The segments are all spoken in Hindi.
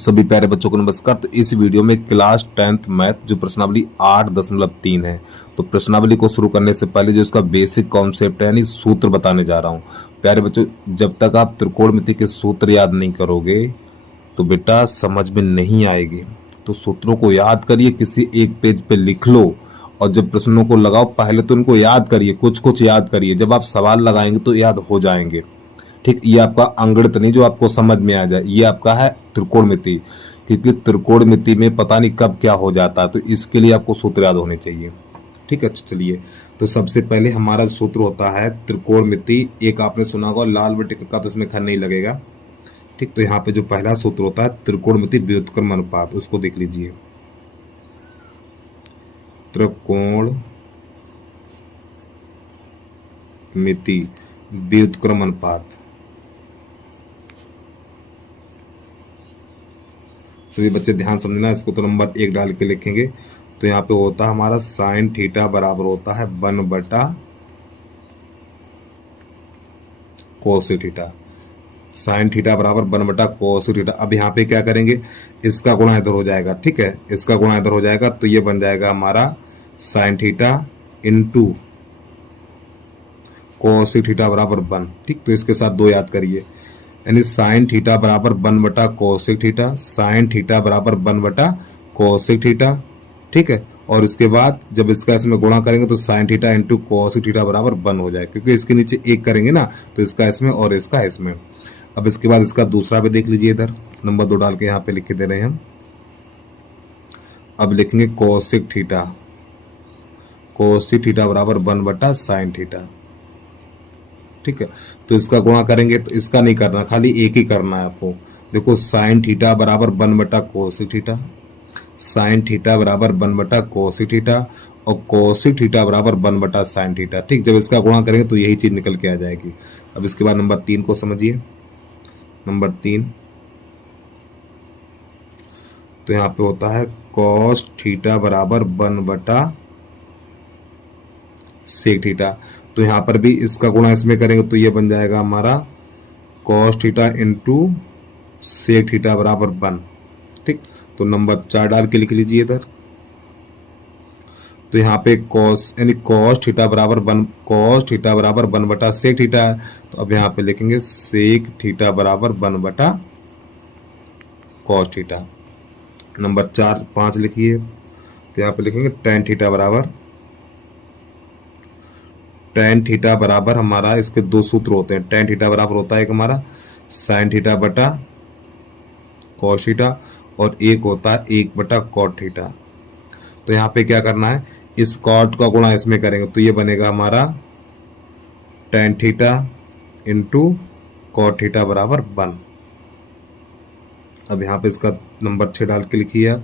सभी प्यारे बच्चों को नमस्कार। तो इस वीडियो में क्लास 10th मैथ जो प्रश्नावली 8.3 है, तो प्रश्नावली को शुरू करने से पहले जो इसका बेसिक कॉन्सेप्ट है यानी सूत्र बताने जा रहा हूँ। प्यारे बच्चों, जब तक आप त्रिकोणमिति के सूत्र याद नहीं करोगे तो बेटा समझ में नहीं आएगी। तो सूत्रों को याद करिए, किसी एक पेज पे लिख लो और जब प्रश्नों को लगाओ पहले तो उनको याद करिए, कुछ कुछ याद करिए, जब आप सवाल लगाएंगे तो याद हो जाएंगे। ठीक, ये आपका अंगणित नहीं जो आपको समझ में आ जाए, ये आपका है त्रिकोणमिति, क्योंकि त्रिकोणमिति में पता नहीं कब क्या हो जाता है, तो इसके लिए आपको सूत्र याद होने चाहिए। ठीक है, चलिए। तो सबसे पहले हमारा सूत्र होता है त्रिकोणमिति। एक आपने सुना होगा लाल बटे का, तो इसमें खा नहीं लगेगा। ठीक, तो यहाँ पे जो पहला सूत्र होता है त्रिकोणमिति व्युत्क्रम अनुपात, उसको देख लीजिए। त्रिकोणमिति व्युत्क्रम अनुपात, सभी बच्चे ध्यान समझना, इसको तो नंबर 1 डाल के लिखेंगे। तो यहाँ पे होता है हमारा साइन थीटा बराबर होता है 1 बटा कोसेक थीटा। साइन थीटा बराबर 1 बटा कोसेक थीटा। अब यहाँ पे क्या करेंगे, इसका गुणा इधर हो जाएगा। ठीक है, इसका गुणा इधर हो जाएगा, तो ये बन जाएगा हमारा sine theta into cosec theta बराबर 1। ठीक, तो इसके साथ 2 याद करिए, यानी साइन थीटा बराबर 1 बटा कोसेक थीटा, साइन थीटा बराबर 1 बटा कोसेक थीटा। ठीक है, और इसके बाद जब इसका इसमें गुणा करेंगे तो sine theta into cosec theta बराबर 1 हो जाए, क्योंकि इसके नीचे 1 करेंगे ना, तो इसका इसमें और इसका इसमें। अब इसके बाद इसका दूसरा भी देख लीजिए, इधर नंबर 2 डाल के यहाँ पे लिख के दे रहे हैं हम। अब लिखेंगे कोसेक थीटा, कोसेक थीटा बराबर 1 बटा साइन थीटा। ठीक है, तो इसका गुणा करेंगे, तो इसका नहीं करना, खाली एक ही करना है आपको। देखो साइन थीटा बराबर 1 बटा कोसेक थीटा, साइन थीटा बराबर 1 बटा कोसेक थीटा, और कोसेक थीटा बराबर 1 बटा साइन थीटा। ठीक, जब इसका गुणा करेंगे तो यही चीज निकल के आ जाएगी। अब इसके बाद नंबर 3 को समझिए। नंबर 3, तो यहाँ पे होता है कॉस थीटा बराबर 1 बटा सेक थीटा। तो यहाँ पर भी इसका गुणा इसमें करेंगे तो ये बन जाएगा हमारा cos theta into sec theta बराबर 1। ठीक, तो नंबर 4 डाल के लिख लीजिए इधर। तो यहाँ पे कॉस यानी कॉस थीटा बराबर 1 बटा सेक थीटा है, तो अब यहाँ पे लिखेंगे सेक थीटा बराबर 1 बटा कॉस थीटा। नंबर 4 5 लिखिए, तो यहाँ पे लिखेंगे टेन थीटा बराबर हमारा, इसके 2 सूत्र होते हैं। टेन थीटा बराबर होता है एक हमारा साइन थीटा बटा कॉस थीटा, और एक होता है 1 बटा कॉट थीटा। तो यहाँ पे क्या करना है, इस कॉट का गुणा इसमें करेंगे तो ये बनेगा हमारा tan theta into cot theta बराबर 1। अब यहाँ पे इसका नंबर 6 डाल के लिखिए आप।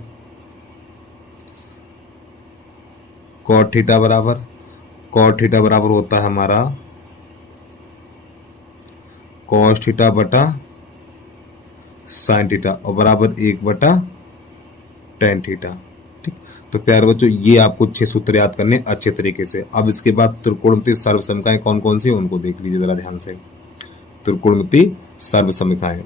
कॉट थीटा बराबर होता है हमारा कॉस थीटा बटा साइन थीटा, और बराबर 1 बटा टेन थीटा। ठीक, तो प्यारे बच्चों ये आपको 6 सूत्र याद करने अच्छे तरीके से। अब इसके बाद त्रिकोणमिति सर्वसमीकाएं कौन कौन सी है उनको देख लीजिए जरा ध्यान से। त्रिकोणमिति सर्वसमीकाएं,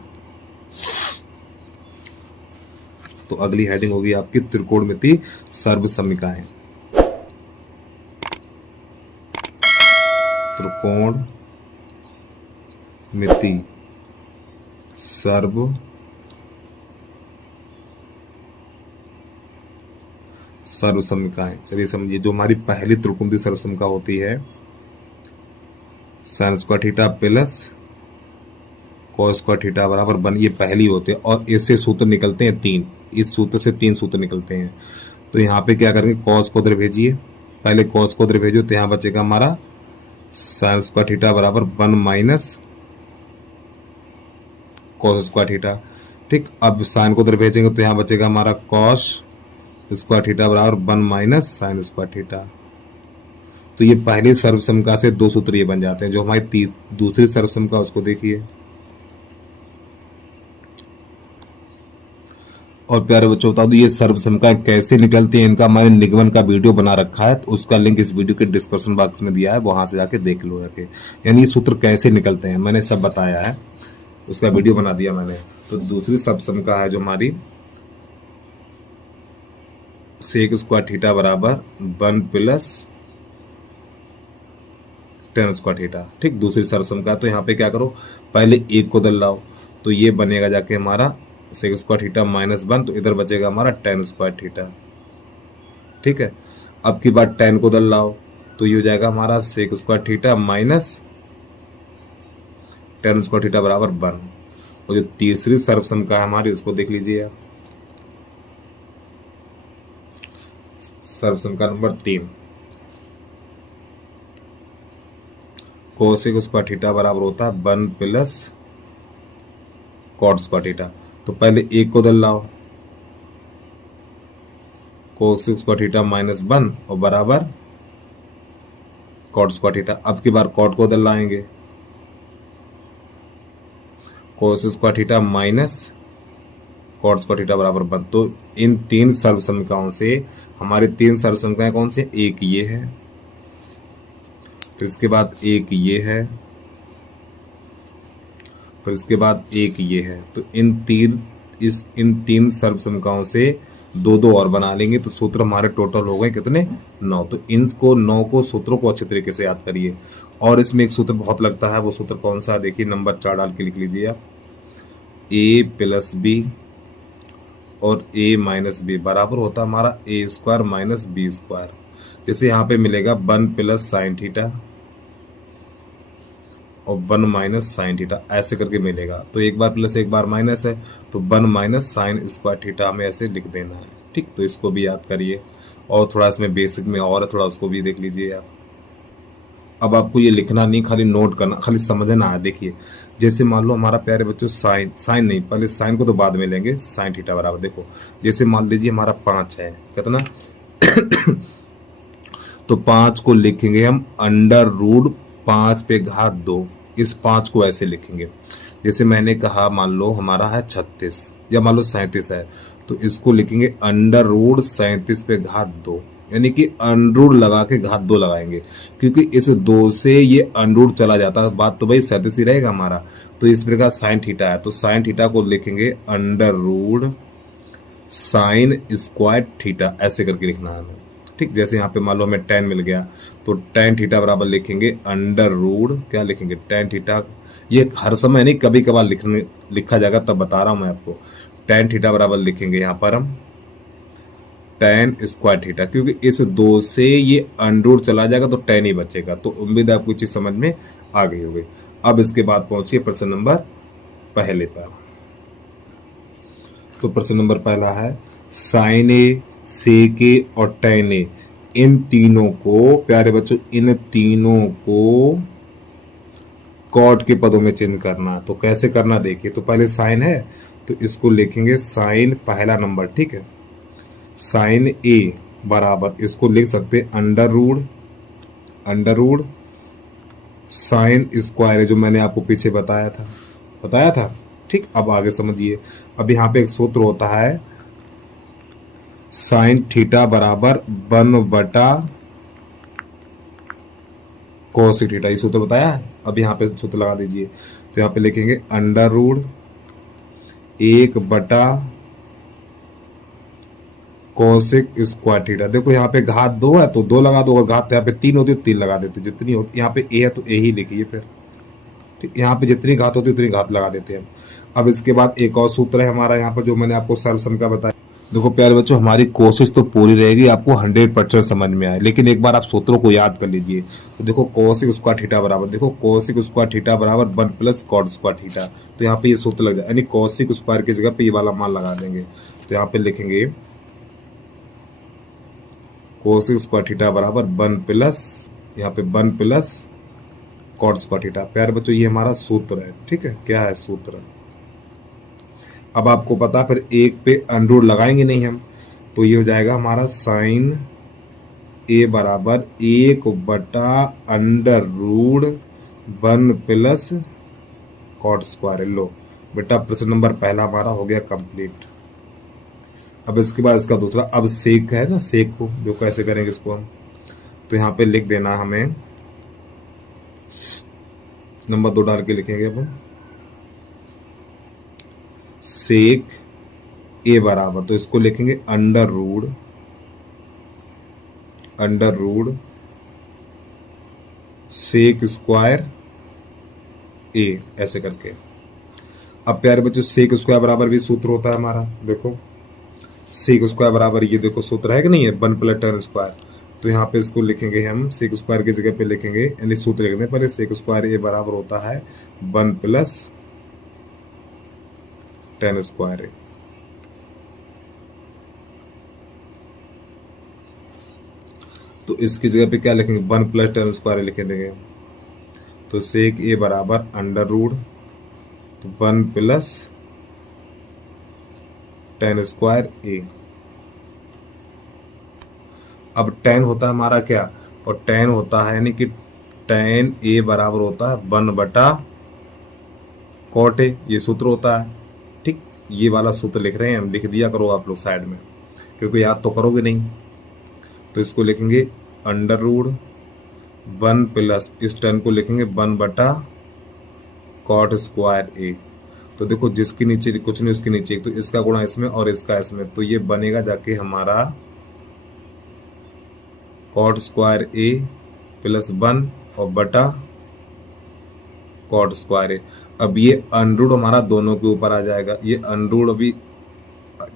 तो अगली हेडिंग होगी आपकी त्रिकोणमिति सर्वसमीकाएं। त्रिकोणमिति सर्वसमीकाएं। चलिए समझिए, जो हमारी पहली त्रिकोणमिति सर्वसमीका होती है sign square theta plus cos square theta बराबर 1, ये पहली होती है, और इससे सूत्र निकलते हैं 3। इस सूत्र से 3 सूत्र निकलते हैं। तो यहाँ पे क्या करेंगे, कॉस को उधर भेजिए, पहले कॉस को उधर भेजो, तो यहाँ बचेगा हमारा साइन स्क्वायर थीटा बराबर 1 माइनस कॉस स्क्वायर थीटा। ठीक, अब साइन को उधर भेजेंगे तो यहाँ बचेगा हमारा कॉस स्क्वायर थीटा बराबर 1 माइनस साइन स्क्वायर थीटा। तो ये पहली सर्वसमीका से 2 सूत्र ये बन जाते हैं। जो हमारी दूसरी सर्वसमीका उसको देखिए। और प्यारे बच्चों बता दो ये सर्वसमीकाएं कैसे निकलती हैं, इनका हमारे निगमन का वीडियो बना रखा है, तो उसका लिंक इस वीडियो के डिस्क्रिप्शन बॉक्स में दिया है, वहां से जाके देख लो जाके। यानी ये सूत्र कैसे निकलते हैं मैंने सब बताया है। उसका वीडियो बना दिया मैंने। तो दूसरी सब सम का है जो हमारी सेक स्क्वायर थीटा बराबर 1 प्लस टेन स्क्वायर थीटा। ठीक, दूसरी सरसम का। तो यहाँ पे क्या करो, पहले एक को दल लाओ, तो ये बनेगा जाके हमारा सेक स्क्वायर थीटा -1, तो इधर बचेगा हमारा टेन स्क्वायर थीटा। ठीक है, अब की बार टेन को दल लाओ, तो ये हो जाएगा हमारा sec square theta minus tan square theta बराबर 1। और जो तीसरी सर्वसम का है हमारी, उसको देख लीजिए आप, सर्वसम का नंबर 3, कोसेक स्क्वायर थीटा बराबर होता है 1 प्लस कॉट स्क्वायर थीटा। तो पहले एक को दल लाओ, कोसेक स्क्वायर थीटा -1 और बराबर कॉट स्क्वायर थीटा। अब की बार कॉट को दल लाएंगे, cos square theta minus cot square theta बराबर 1। तो इन तीन सर्वसमीकरणों से हमारी तीन सर्वसमीकरण कौन से, एक ये है, फिर इसके बाद एक ये है, फिर इसके बाद एक ये है। तो इन तीन सर्वसमीकरणों से दो दो और बना लेंगे, तो सूत्र हमारे टोटल हो गए कितने, 9। तो इनको 9 को सूत्रों को अच्छे तरीके से याद करिए। और इसमें एक सूत्र बहुत लगता है, वो सूत्र कौन सा है, देखिए नंबर 4 डाल के लिख लीजिए आप, a प्लस बी और a माइनस बी बराबर होता है हमारा a square minus B square. जैसे यहाँ पे मिलेगा 1 प्लस साइन थीटा और 1 माइनस साइन थीटा, ऐसे करके मिलेगा। तो एक बार प्लस एक बार माइनस है, तो 1 माइनस साइन स्क्वायर थीटा हमें ऐसे लिख देना है। ठीक, तो इसको भी याद करिए। और थोड़ा इसमें बेसिक में और है, थोड़ा उसको भी देख लीजिए आप। अब आपको ये लिखना नहीं, खाली नोट करना, खाली समझना है। देखिए, जैसे मान लो हमारा प्यारे बच्चों साइन नहीं, पहले साइन को तो बाद में लेंगे, साइन थीटा बराबर, देखो जैसे मान लीजिए हमारा 5 है, कितना तो 5 को लिखेंगे हम √5 पे घात 2। इस 5 को ऐसे लिखेंगे, जैसे मैंने कहा मान लो हमारा है 36 या मान लो 37 है, तो इसको लिखेंगे √37 पे घात 2, यानी कि अंडरूट लगा के घात 2 लगाएंगे, क्योंकि इस 2 से ये अंडरूट चला जाता है, बात तो भाई 37 ही रहेगा हमारा। तो इस प्रकार साइन थीटा है, तो साइन थीटा को लिखेंगे अंडररूट साइन स्क्वायर थीटा, ऐसे करके लिखना है हमें। ठीक, जैसे यहाँ पे मान लो हमें 10 मिल गया, तो tan थीटा बराबर लिखेंगे अंडररूट, क्या लिखेंगे, tan थीटा। ये हर समय नहीं, कभी कभार लिखा जाएगा, तब बता रहा हूँ मैं आपको। tan थीटा बराबर लिखेंगे यहाँ पर हम tan स्क्वायर थीटा, क्योंकि इस 2 से ये अंडरूट चला जाएगा तो tan ही बचेगा। तो उम्मीद है आपको चीज समझ में आ गई होगी। अब इसके बाद पहुंचिए प्रश्न नंबर पहले पर। तो प्रश्न नंबर पहला है, साइन ए, सेक ए और tan ए, इन तीनों को प्यारे बच्चों, इन तीनों को कॉट के पदों में चेंज करना। तो कैसे करना देखिए, तो पहले साइन है, तो इसको लिखेंगे साइन पहला नंबर। ठीक है, साइन ए बराबर, इसको लिख सकते अंडररूट साइन स्क्वायर, जो मैंने आपको पीछे बताया था। ठीक, अब आगे समझिए। अब यहाँ पे एक सूत्र होता है, साइन थीटा बराबर 1/cos थीटा, ये सूत्र बताया है। अब यहाँ पे सूत्र लगा दीजिए, तो यहाँ पे लिखेंगे अंडररूट 1/cosec स्क्वायर थीटा। देखो यहाँ पे घात 2 है तो 2 लगा दो, अगर घात यहाँ पे 3 होती है 3 लगा देते, जितनी होती यहाँ पे a है तो a ही लिखिए फिर। ठीक, यहाँ पे जितनी घात होती है उतनी घात लगा देते हैं। अब इसके बाद एक और सूत्र है हमारा यहाँ पर, जो मैंने आपको सर्वसम का बताया। देखो प्यारे बच्चों, हमारी कोशिश तो पूरी रहेगी आपको 100% समझ में आए, लेकिन एक बार आप सूत्रों को याद कर लीजिए। तो देखो कोसेक स्क्वायर थीटा बराबर, देखो कोसेक स्क्वायर थीटा बराबर 1 प्लस कॉट स्क्वायर थीटा। तो यहाँ पे ये सूत्र लग जाए, यानी कोसेक स्क्वायर की जगह पे ये वाला मान लगा देंगे। तो यहाँ पे लिखेंगे कोसेक स्क्वायर थीटा बराबर 1 प्लस, यहाँ पे 1 प्लस कॉट स्क्वायर थीटा। प्यारे बच्चों, ये हमारा सूत्र है। ठीक है, क्या है सूत्र। अब आपको पता, फिर एक पे अंडरूट लगाएंगे नहीं हम, तो ये हो जाएगा हमारा साइन ए बराबर 1/√1 प्लस कॉट स्क्वायर। लो बेटा, प्रश्न नंबर पहला हमारा हो गया कंप्लीट। अब इसके बाद इसका दूसरा, अब सेक है ना, सेक को जो कैसे करेंगे इसको हम, तो यहाँ पे लिख देना हमें, नंबर 2 डाल के लिखेंगे अब सेक ए बराबर, तो इसको लिखेंगे अंडर रूड सेक स्क्वायर ए, ऐसे करके। अब प्यारे बच्चों सेक स्क्वायर बराबर भी सूत्र होता है हमारा, देखो सेक स्क्वायर बराबर, ये देखो सूत्र है कि नहीं है, 1 प्लस टर्न स्क्वायर। तो यहाँ पे इसको लिखेंगे हम सेक स्क्वायर की जगह पे लिखेंगे, यानी सूत्र लिखने पहले सेक स्क्वायर ए बराबर होता है 1 प्लस टर्न स्क्वायर ए। तो इसकी जगह पे क्या लिखेंगे, 1 प्लस टर्न स्क्वायर लिखे देंगे। तो सेक ए बराबर अंडर रूड, तो 1 प्लस टैन स्क्वायर ए। अब टैन होता है हमारा क्या, और टैन होता है यानी कि टैन ए बराबर होता है 1 बटा कॉट ए, ये सूत्र होता है। ठीक, ये वाला सूत्र लिख रहे हैं हम, लिख दिया करो आप लोग साइड में, क्योंकि याद तो करोगे नहीं। तो इसको लिखेंगे अंडर रूड 1 प्लस, इस टर्म को लिखेंगे 1 बटा कॉट स्क्वायर ए। तो देखो जिसके नीचे कुछ नहीं उसके नीचे, तो इसका गुणा इसमें और इसका इसमें, तो ये बनेगा जाके हमारा कॉट स्क्वायर ए प्लस 1 और बटा कॉट स्क्वायर ए। अब ये अनरूट हमारा दोनों के ऊपर आ जाएगा, ये अनरूट अभी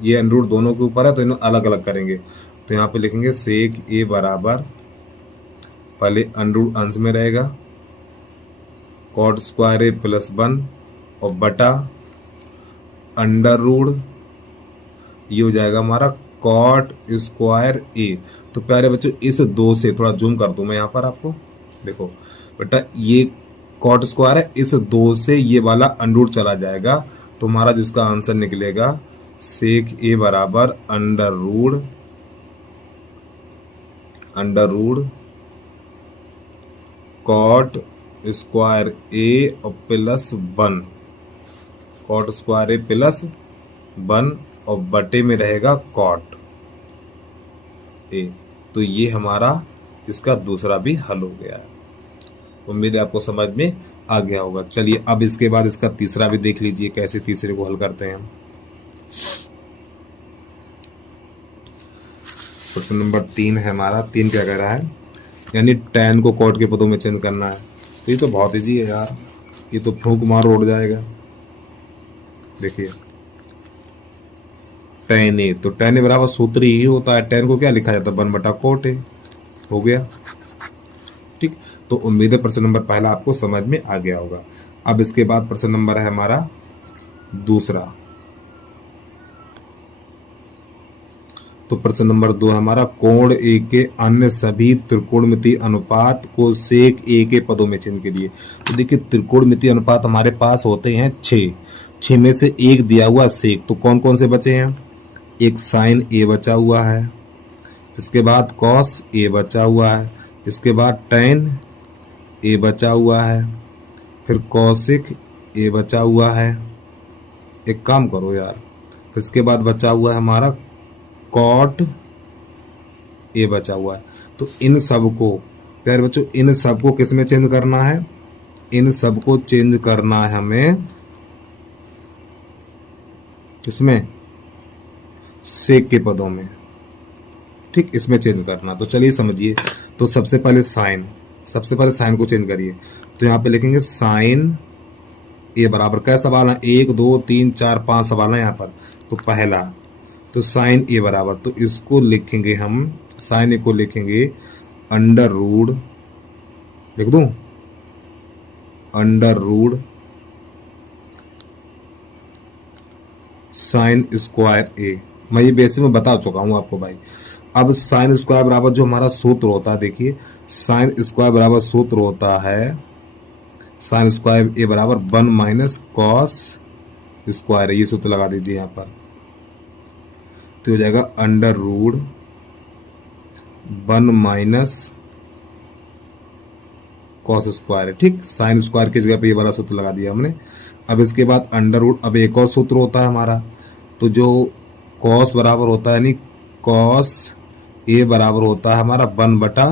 ये अनरूट दोनों के ऊपर है, तो इन्हें अलग अलग करेंगे। तो यहाँ पे लिखेंगे सेक ए बराबर, पहले अनरूट अंश में रहेगा कॉट स्क्वायर ए प्लस 1 और बटा अंडर रूड, ये हो जाएगा हमारा कॉट स्क्वायर ए। तो प्यारे बच्चों इस 2 से थोड़ा जूम कर दूं मैं यहाँ पर आपको, देखो बेटा ये कॉट स्क्वायर है, इस 2 से ये वाला अंडर चला जाएगा, तो हमारा जिसका आंसर निकलेगा सेक ए बराबर अंडर रूड कॉट स्क्वायर ए और प्लस 1, कॉट स्क्वायर ए प्लस 1 और बटे में रहेगा कॉट ए। तो ये हमारा इसका दूसरा भी हल हो गया है। उम्मीद है आपको समझ में आ गया होगा। चलिए अब इसके बाद इसका तीसरा भी देख लीजिए, कैसे तीसरे को हल करते हैं हम। प्रश्न नंबर 3 है हमारा। 3 क्या कह रहा है, यानी टैन को कॉट के पदों में चेंज करना है। तो ये तो बहुत ईजी है यार, ये तो फूंक मार उड़ जाएगा। देखिए टैन ए, तो टैन ए बराबर सूत्र ही होता है, टैन को क्या लिखा जाता है 1 बटा कॉट ए, हो गया। ठीक, तो उम्मीद है प्रश्न नंबर पहला आपको समझ में आ गया होगा। अब इसके बाद प्रश्न नंबर है हमारा दूसरा। तो प्रश्न नंबर 2 हमारा कोण ए के अन्य सभी त्रिकोणमितीय अनुपात को सेक ए के पदों में चेंज करिए। तो देखिए त्रिकोणमितीय अनुपात हमारे पास होते हैं 6 में से 1 दिया हुआ सेक, तो कौन कौन से बचे हैं, एक साइन ए बचा हुआ है, इसके बाद कॉस ए बचा हुआ है, इसके बाद टैन ए बचा हुआ है, फिर कॉसिक ए बचा हुआ है। एक काम करो यार, फिर इसके बाद बचा हुआ है हमारा कॉट ए बचा हुआ है। तो इन सब को प्यारे बच्चों, इन सब को किस में चेंज करना है, इन सब को चेंज करना है हमें किसमें, सेक के पदों में। ठीक, इसमें चेंज करना। तो चलिए समझिए। तो सबसे पहले साइन को चेंज करिए। तो यहाँ पे लिखेंगे साइन ए बराबर, क्या सवाल है, 1 2 3 4 5 सवाल है यहाँ पर। तो पहला, तो साइन ए बराबर, तो इसको लिखेंगे हम, साइन ए को लिखेंगे अंडर रूड, लिख दूं अंडर रूड साइन स्क्वायर ए। मैं ये बेसिक में बता चुका हूं आपको भाई। अब साइन स्क्वायर बराबर जो हमारा सूत्र होता है, देखिए साइन स्क्वायर बराबर सूत्र होता है साइन स्क्वायर ए बराबर 1 माइनस कॉस स्क्वायर है, ये सूत्र लगा दीजिए यहाँ पर। तो हो जाएगा under root 1 minus cos square है। ठीक, साइन स्क्वायर की जगह पे ये वाला सूत्र लगा दिया हमने। अब इसके बाद अंडर रूड, अब एक और सूत्र होता है हमारा, तो जो कॉस बराबर होता है, यानी कॉस ए बराबर होता है हमारा 1 बटा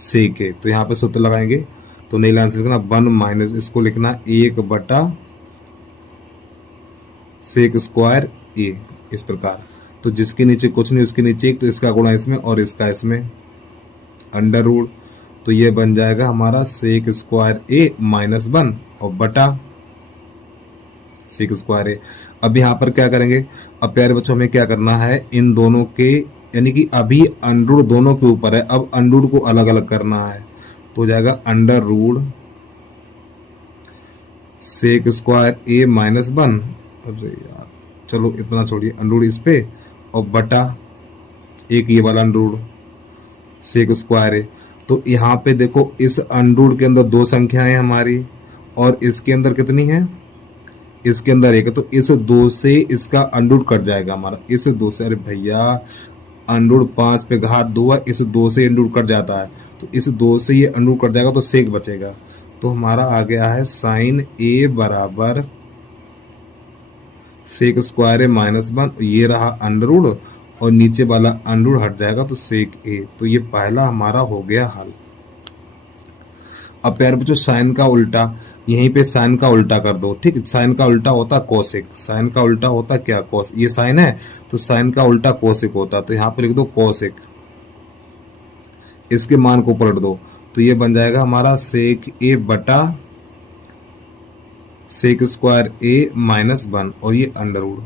सेक ए। तो यहाँ पे सूत्र लगाएंगे, तो नहीं आंसर लिखना 1 माइनस, इसको लिखना 1 बटा सेक स्क्वायर ए, इस प्रकार। तो जिसके नीचे कुछ नहीं उसके नीचे एक, तो इसका गुणा इसमें और इसका इसमें, अंडर रूट। तो ये बन जाएगा हमारा सेक स्क्वायर ए माइनस 1 और बटा सेक स्क्वायर ए। अब यहाँ पर क्या करेंगे, अब प्यारे बच्चों हमें क्या करना है, इन दोनों के, यानी कि अभी अंडर दोनों के ऊपर है, अब अंडर को अलग अलग करना है। तो हो जाएगा under root sec square A minus 1, अरे यार चलो इतना छोड़िए, अंडर इस पे और बटा एक ये वाला अंडर सेक स्क्वायर है। तो यहाँ पे देखो इस अंडर के अंदर दो संख्याएं हमारी और इसके अंदर कितनी है, इसके अंदर एक है। तो इस दो से इसका अंडर कट जाएगा हमारा, इस दो से, अरे भैया अंडर 5 पे घात 2 है, इस दो से अंडर कट जाता है, तो इस दो से ये अंडर कट जाएगा तो सेक बचेगा। तो हमारा आ गया है साइन ए बराबर सेक स्क्वायर ए माइनस 1, ये रहा अंडर और नीचे वाला अंडर हट जाएगा तो सेक ए। तो ये पहला हमारा हो गया हल। अब प्यारे बच्चों साइन का उल्टा, यहीं पे साइन का उल्टा कर दो, ठीक है। साइन का उल्टा होता कोसेक, साइन का उल्टा होता क्या, कोस, ये साइन है तो साइन का उल्टा कोसेक होता, तो यहाँ पे लिख दो कोसेक, इसके मान को पलट दो, तो ये बन जाएगा हमारा सेक ए बटा सेक स्क्वायर ए माइनस 1 और ये अंडर रूट,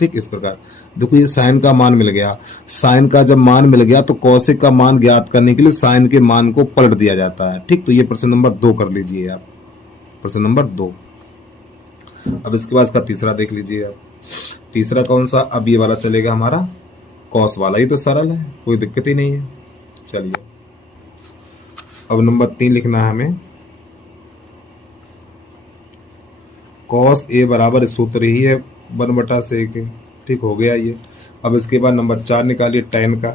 ठीक। इस प्रकार देखो ये साइन का मान मिल गया, साइन का जब मान मिल गया तो कौशिक का मान ज्ञात करने के लिए साइन के मान को पलट दिया जाता है, ठीक। तो ये प्रश्न नंबर 2 कर लीजिए आप, प्रश्न नंबर 2। अब इसके बाद इसका तीसरा देख लीजिए आप, तीसरा कौन सा, अब ये वाला चलेगा हमारा कॉस वाला, ये तो सरल है, कोई दिक्कत ही नहीं है। चलिए अब नंबर 3 लिखना है हमें, कॉस ए बराबर सूत्र ही है 1/sec, ठीक हो गया ये। अब इसके बाद नंबर 4 निकालिए टैन का,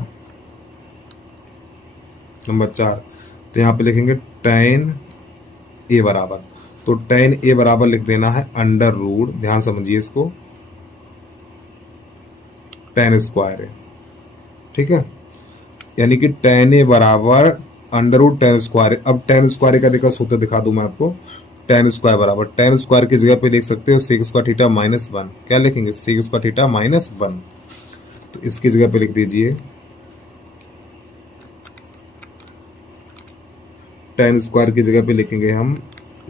नंबर 4, तो यहाँ पे लिखेंगे टैन ए बराबर, तो टैन ए बराबर लिख देना है अंडर रूट, ध्यान समझिए इसको, टैन स्क्वायर है, ठीक है, यानी कि टैन ए बराबर अंडर रूट टैन स्क्वायर। अब टैन स्क्वायर का देखा सूत्र दिखा दूं मैं आपको, टैन स्क्वायर बराबर, टैन स्क्वायर की जगह पे लिख सकते हो सेक स्क्वायर थीटा माइनस 1, क्या लिखेंगे, सेक स्क्वायर थीटा माइनस 1, तो इसकी जगह पे लिख दीजिए टैन स्क्वायर की जगह पे लिखेंगे हम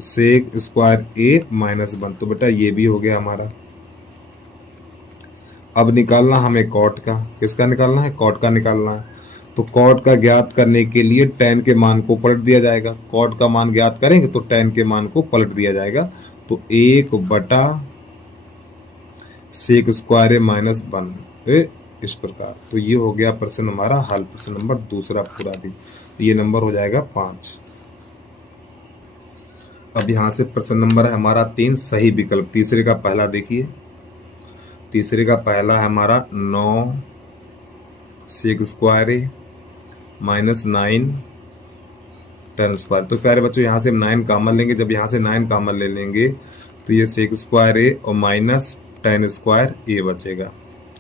सेक स्क्वायर ए माइनस 1, तो बेटा ये भी हो गया हमारा। अब निकालना हमें कॉट का, किसका निकालना है, कॉट का निकालना है। तो कॉट का ज्ञात करने के लिए टैन के मान को पलट दिया जाएगा, कॉट का मान ज्ञात करेंगे तो टैन के मान को पलट दिया जाएगा, तो 1 सेक स्क्वायर ए माइनस 1, इस प्रकार। तो ये हो गया प्रश्न हमारा हल, प्रश्न नंबर 2 पूरा भी, तो ये नंबर हो जाएगा 5। अब यहाँ से प्रश्न नंबर है हमारा 3 सही विकल्प, तीसरे का पहला देखिए, तीसरे का पहला है हमारा 9 सेक square A minus 9 tan square. तो प्यारे बच्चों यहाँ से हम 9 कॉमन लेंगे, जब यहाँ से 9 कॉमन ले लेंगे तो ये सेक स्क्वायर ए और माइनस टैन स्क्वायर ए बचेगा।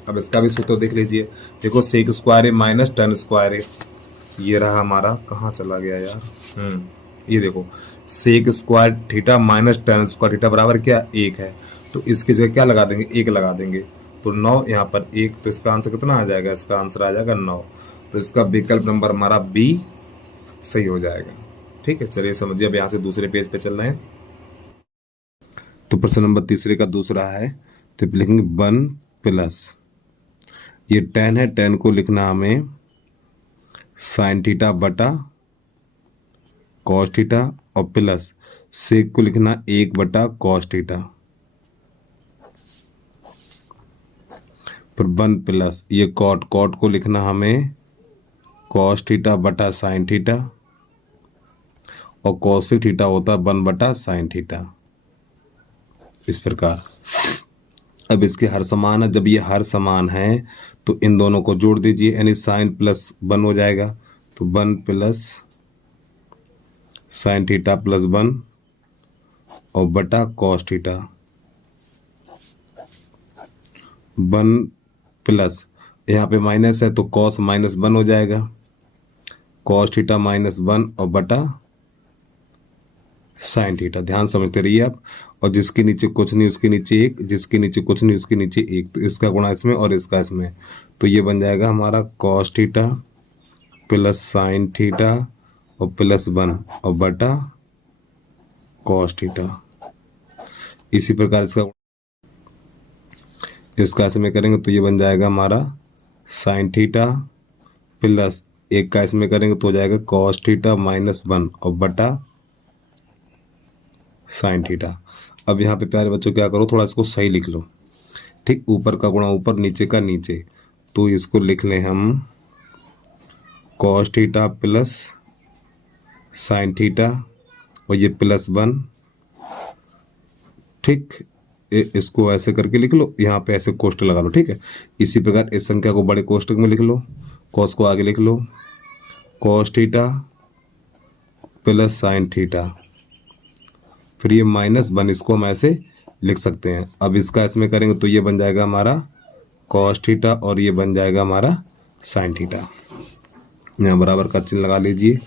अब इसका भी सूत्र देख लीजिए, देखो sec square A minus tan square A, ये रहा हमारा, कहाँ चला गया यार, ये देखो sec square theta minus tan square theta बराबर क्या, 1 है, तो इसकी जगह क्या लगा देंगे, 1 लगा देंगे, तो 9 यहाँ पर 1, तो इसका आंसर कितना आ जाएगा, इसका आंसर आ जाएगा 9, तो इसका विकल्प नंबर हमारा बी सही हो जाएगा, ठीक है। चलिए समझिए, अब यहाँ से दूसरे पेज पे चल रहे हैं। तो प्रश्न नंबर तीसरे का दूसरा है, तो लिखेंगे 1 प्लस, ये टैन है, टैन को लिखना हमें साइन थीटा बटा कॉस थीटा और प्लस सेक को लिखना 1/cos थीटा, फिर 1 प्लस ये कॉट, कॉट को लिखना हमें कॉस थीटा बटा साइन थीटा और कॉसेक थीटा होता 1/sin थीटा, इस प्रकार। अब इसके हर समान है, जब ये हर समान है तो इन दोनों को जोड़ दीजिए, यानी साइन प्लस 1 हो जाएगा, तो 1 प्लस साइन थीटा प्लस 1 और बटा कॉस थीटा, 1 प्लस यहाँ पे माइनस है तो कॉस माइनस 1 हो जाएगा, कॉस थीटा माइनस 1 और बटा साइन थीटा। ध्यान समझते रहिए आप। और जिसके नीचे कुछ नहीं उसके नीचे एक, जिसके नीचे कुछ नहीं उसके नीचे एक, तो इसका गुणा इसमें और इसका इसमें, तो ये बन जाएगा हमारा cos theta plus sine theta और प्लस 1 और बटा कॉस थीटा। इसी प्रकार इसका इसमें करेंगे तो ये बन जाएगा हमारा साइन थीटा प्लस एक का इसमें करेंगे तो हो जाएगा कॉस थीटा माइनस 1 और बटा साइन थीटा। अब यहाँ पे प्यारे बच्चों क्या करो, थोड़ा इसको सही लिख लो। ठीक, ऊपर का गुणा ऊपर, नीचे का नीचे, तो इसको लिख लें हम cos theta plus sine theta और ये प्लस 1। ठीक, इसको ऐसे करके लिख लो, यहाँ पे ऐसे कोष्टक लगा लो। ठीक है, इसी प्रकार इस संख्या को बड़े कोष्टक में लिख लो, कॉस को आगे लिख लो, cos theta plus sine theta, फिर ये माइनस 1, इसको हम ऐसे लिख सकते हैं। अब इसका इसमें करेंगे तो ये बन जाएगा हमारा कॉस थीटा और ये बन जाएगा हमारा साइन थीटा। यहाँ बराबर का चिन्ह लगा लीजिए।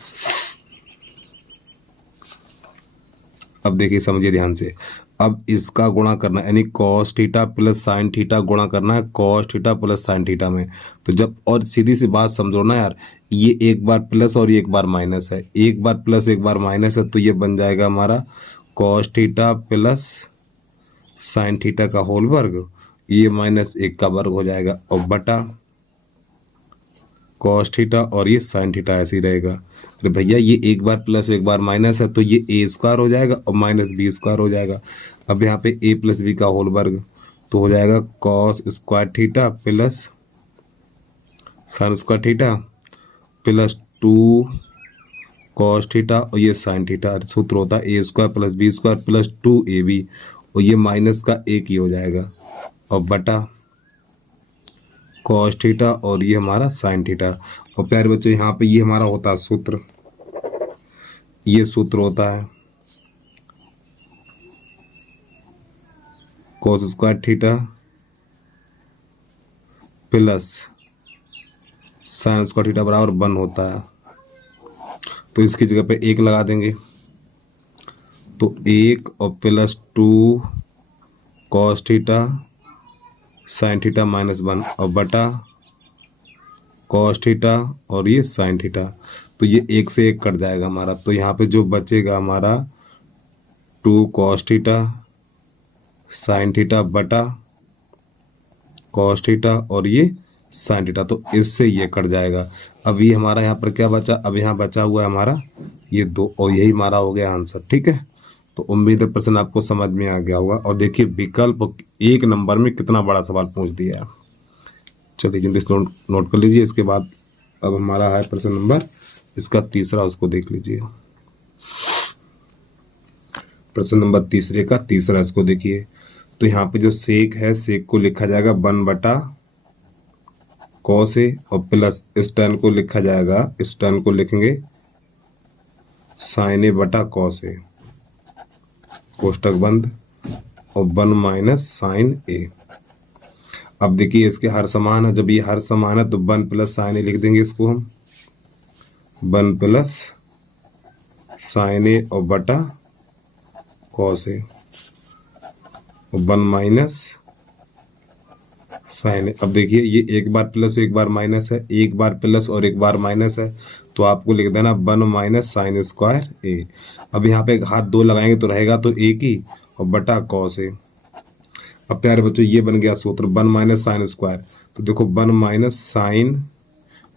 अब देखिए, समझिए ध्यान से। अब इसका गुणा करना, यानी cos theta plus sine theta गुणा करना है cos theta plus sine theta में। तो जब, और सीधी सी बात समझो ना यार, ये एक बार प्लस और ये एक बार माइनस है, एक बार प्लस एक बार माइनस है, तो ये बन जाएगा हमारा cos theta plus sine theta का होल वर्ग, ये माइनस 1 का वर्ग हो जाएगा और बटा कॉस थीटा और ये साइन थीटा ऐसे ही रहेगा। अरे भैया, ये एक बार प्लस एक बार माइनस है तो ये ए स्क्वायर हो जाएगा और माइनस बी स्क्वायर हो जाएगा। अब यहाँ पे ए प्लस बी का होल वर्ग, तो हो जाएगा cos square theta plus sine square theta plus 2 cos theta और ये साइन थीटा। सूत्र होता है A square plus B square plus 2ab और ये माइनस का एक ही हो जाएगा और बटा कॉस थीटा और ये हमारा साइन थीटा। और प्यारे बच्चों, यहाँ पे ये हमारा होता है सूत्र, ये सूत्र होता है cos square theta plus sine square theta बराबर 1 होता है। तो इसकी जगह पे 1 लगा देंगे, तो 1 और plus 2 cos theta sine theta minus 1 और बटा कॉस थीटा और ये साइन थीटा। तो ये 1 से 1 कट जाएगा हमारा, तो यहाँ पे जो बचेगा हमारा 2 कॉस थीटा साइन थीटा बटा कॉस थीटा और ये साइन थीटा, तो इससे ये कट जाएगा। अब ये हमारा यहाँ पर क्या बचा, अब यहाँ बचा हुआ है हमारा ये 2 और यही हमारा हो गया आंसर। ठीक है, तो उम्मीद है प्रश्न आपको समझ में आ गया होगा। और देखिए, विकल्प 1 नंबर में कितना बड़ा सवाल पूछ दिया है। चलिए जल्दी से नोट कर लीजिए। इसके बाद अब हमारा है प्रश्न नंबर इसका तीसरा, उसको देख लीजिए। प्रश्न नंबर तीसरे का तीसरा, इसको देखिए। तो यहाँ पे जो सेक है, सेक को लिखा जाएगा 1 बटा कॉस ए और प्लस इस टर्न को लिखा जाएगा, इस टर्न को लिखेंगे साइन ए बटा कॉस ए, कोष्टक बंद, और 1 माइनस साइन ए। अब देखिए, इसके हर समान है, जब ये हर समान है तो 1 प्लस साइन ए लिख देंगे इसको हम, 1 प्लस साइन ए और बटा कॉस ए और 1 माइनस साइन ए। अब देखिए, ये एक बार प्लस एक बार माइनस है, एक बार प्लस और एक बार माइनस है, तो आपको लिख देना 1 माइनस साइन स्क्वायर ए। अब यहाँ पे हाथ 2 लगाएंगे तो रहेगा तो एक ही और बटा कॉस ए। अब प्यारे बच्चों, ये बन गया सूत्र 1 माइनस साइन स्क्वायर। तो देखो 1 माइनस साइन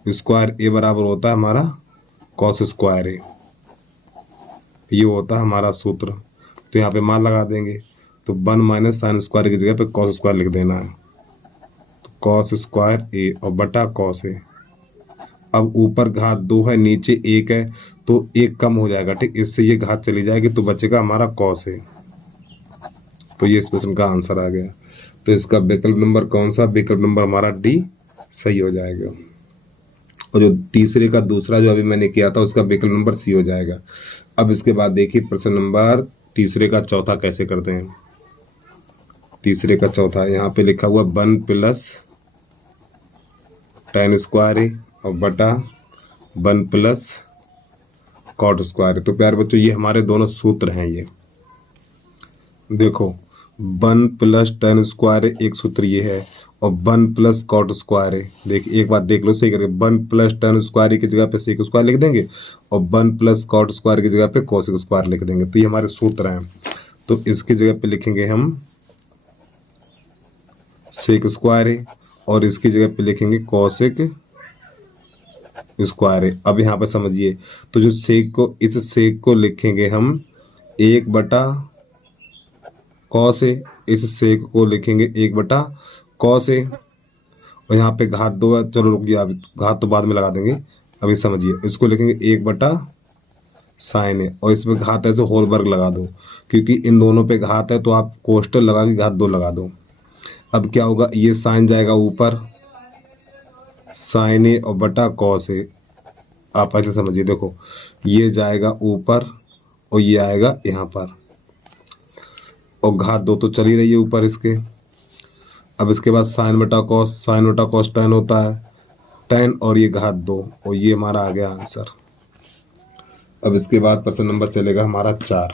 स्क्वायर ए बराबर होता है हमारा कॉस स्क्वायर ए, ये होता है हमारा सूत्र। तो यहाँ पे मान लगा देंगे, तो 1 माइनस साइन स्क्वायर की जगह पे कॉस स्क्वायर लिख देना है, तो कॉस स्क्वायर ए और बटा कॉस ए। अब ऊपर घात 2 है, नीचे 1 है, तो 1 कम हो जाएगा। ठीक, इससे ये घात चली जाएगी तो बचेगा हमारा कॉस ए। तो ये इस प्रश्न का आंसर आ गया। तो इसका विकल्प नंबर कौन सा, विकल्प नंबर हमारा डी सही हो जाएगा। और जो तीसरे का दूसरा जो अभी मैंने किया था उसका विकल्प नंबर सी हो जाएगा। अब इसके बाद देखिए प्रश्न नंबर तीसरे का चौथा कैसे करते हैं। तीसरे का चौथा यहाँ पे लिखा हुआ 1 प्लस tan स्क्वायर ए और बटा 1 प्लस कॉट स्क्वायर। तो प्यारे बच्चों ये हमारे दोनों सूत्र हैं। ये देखो 1 प्लस tan स्क्वायर एक सूत्र ये है, और 1 प्लस कॉट स्क्वायर है। देख एक बात देख लो सही करके, 1 प्लस tan स्क्वायर की जगह पे सेक स्क्वायर लिख देंगे, और 1 प्लस कॉट स्क्वायर की जगह पे कोसेक स्क्वायर लिख देंगे। तो ये हमारे सूत्र हैं। तो इसकी जगह पे लिखेंगे हम सेक स्क्वायर है, और इसकी जगह पे लिखेंगे कोसेक स्क्वायर है। अब यहाँ पे समझिए, तो जो सेक को, इस सेक को लिखेंगे हम 1 बटा कॉस है, इस सेक को लिखेंगे 1 बटा कॉस है, और यहाँ पे घात 2 है। चलो रुक गया, अभी घात तो बाद में लगा देंगे। अभी समझिए, इसको लिखेंगे 1 बटा साइन है, और इसमें घात ऐसे होल वर्ग लगा दो, क्योंकि इन दोनों पे घात है तो आप कोष्टक लगा के घात 2 लगा दो। अब क्या होगा, ये साइन जाएगा ऊपर, साइन ए और बटा कॉस ए। आप ऐसे समझिए, देखो ये जाएगा ऊपर और ये आएगा यहाँ पर, और घात 2 तो चली रही है ऊपर इसके। अब इसके बाद साइन बटा कॉस, साइन बटा कॉस टैन होता है, टैन और ये घात 2, और ये हमारा आ गया आंसर। अब इसके बाद प्रश्न नंबर चलेगा हमारा 4।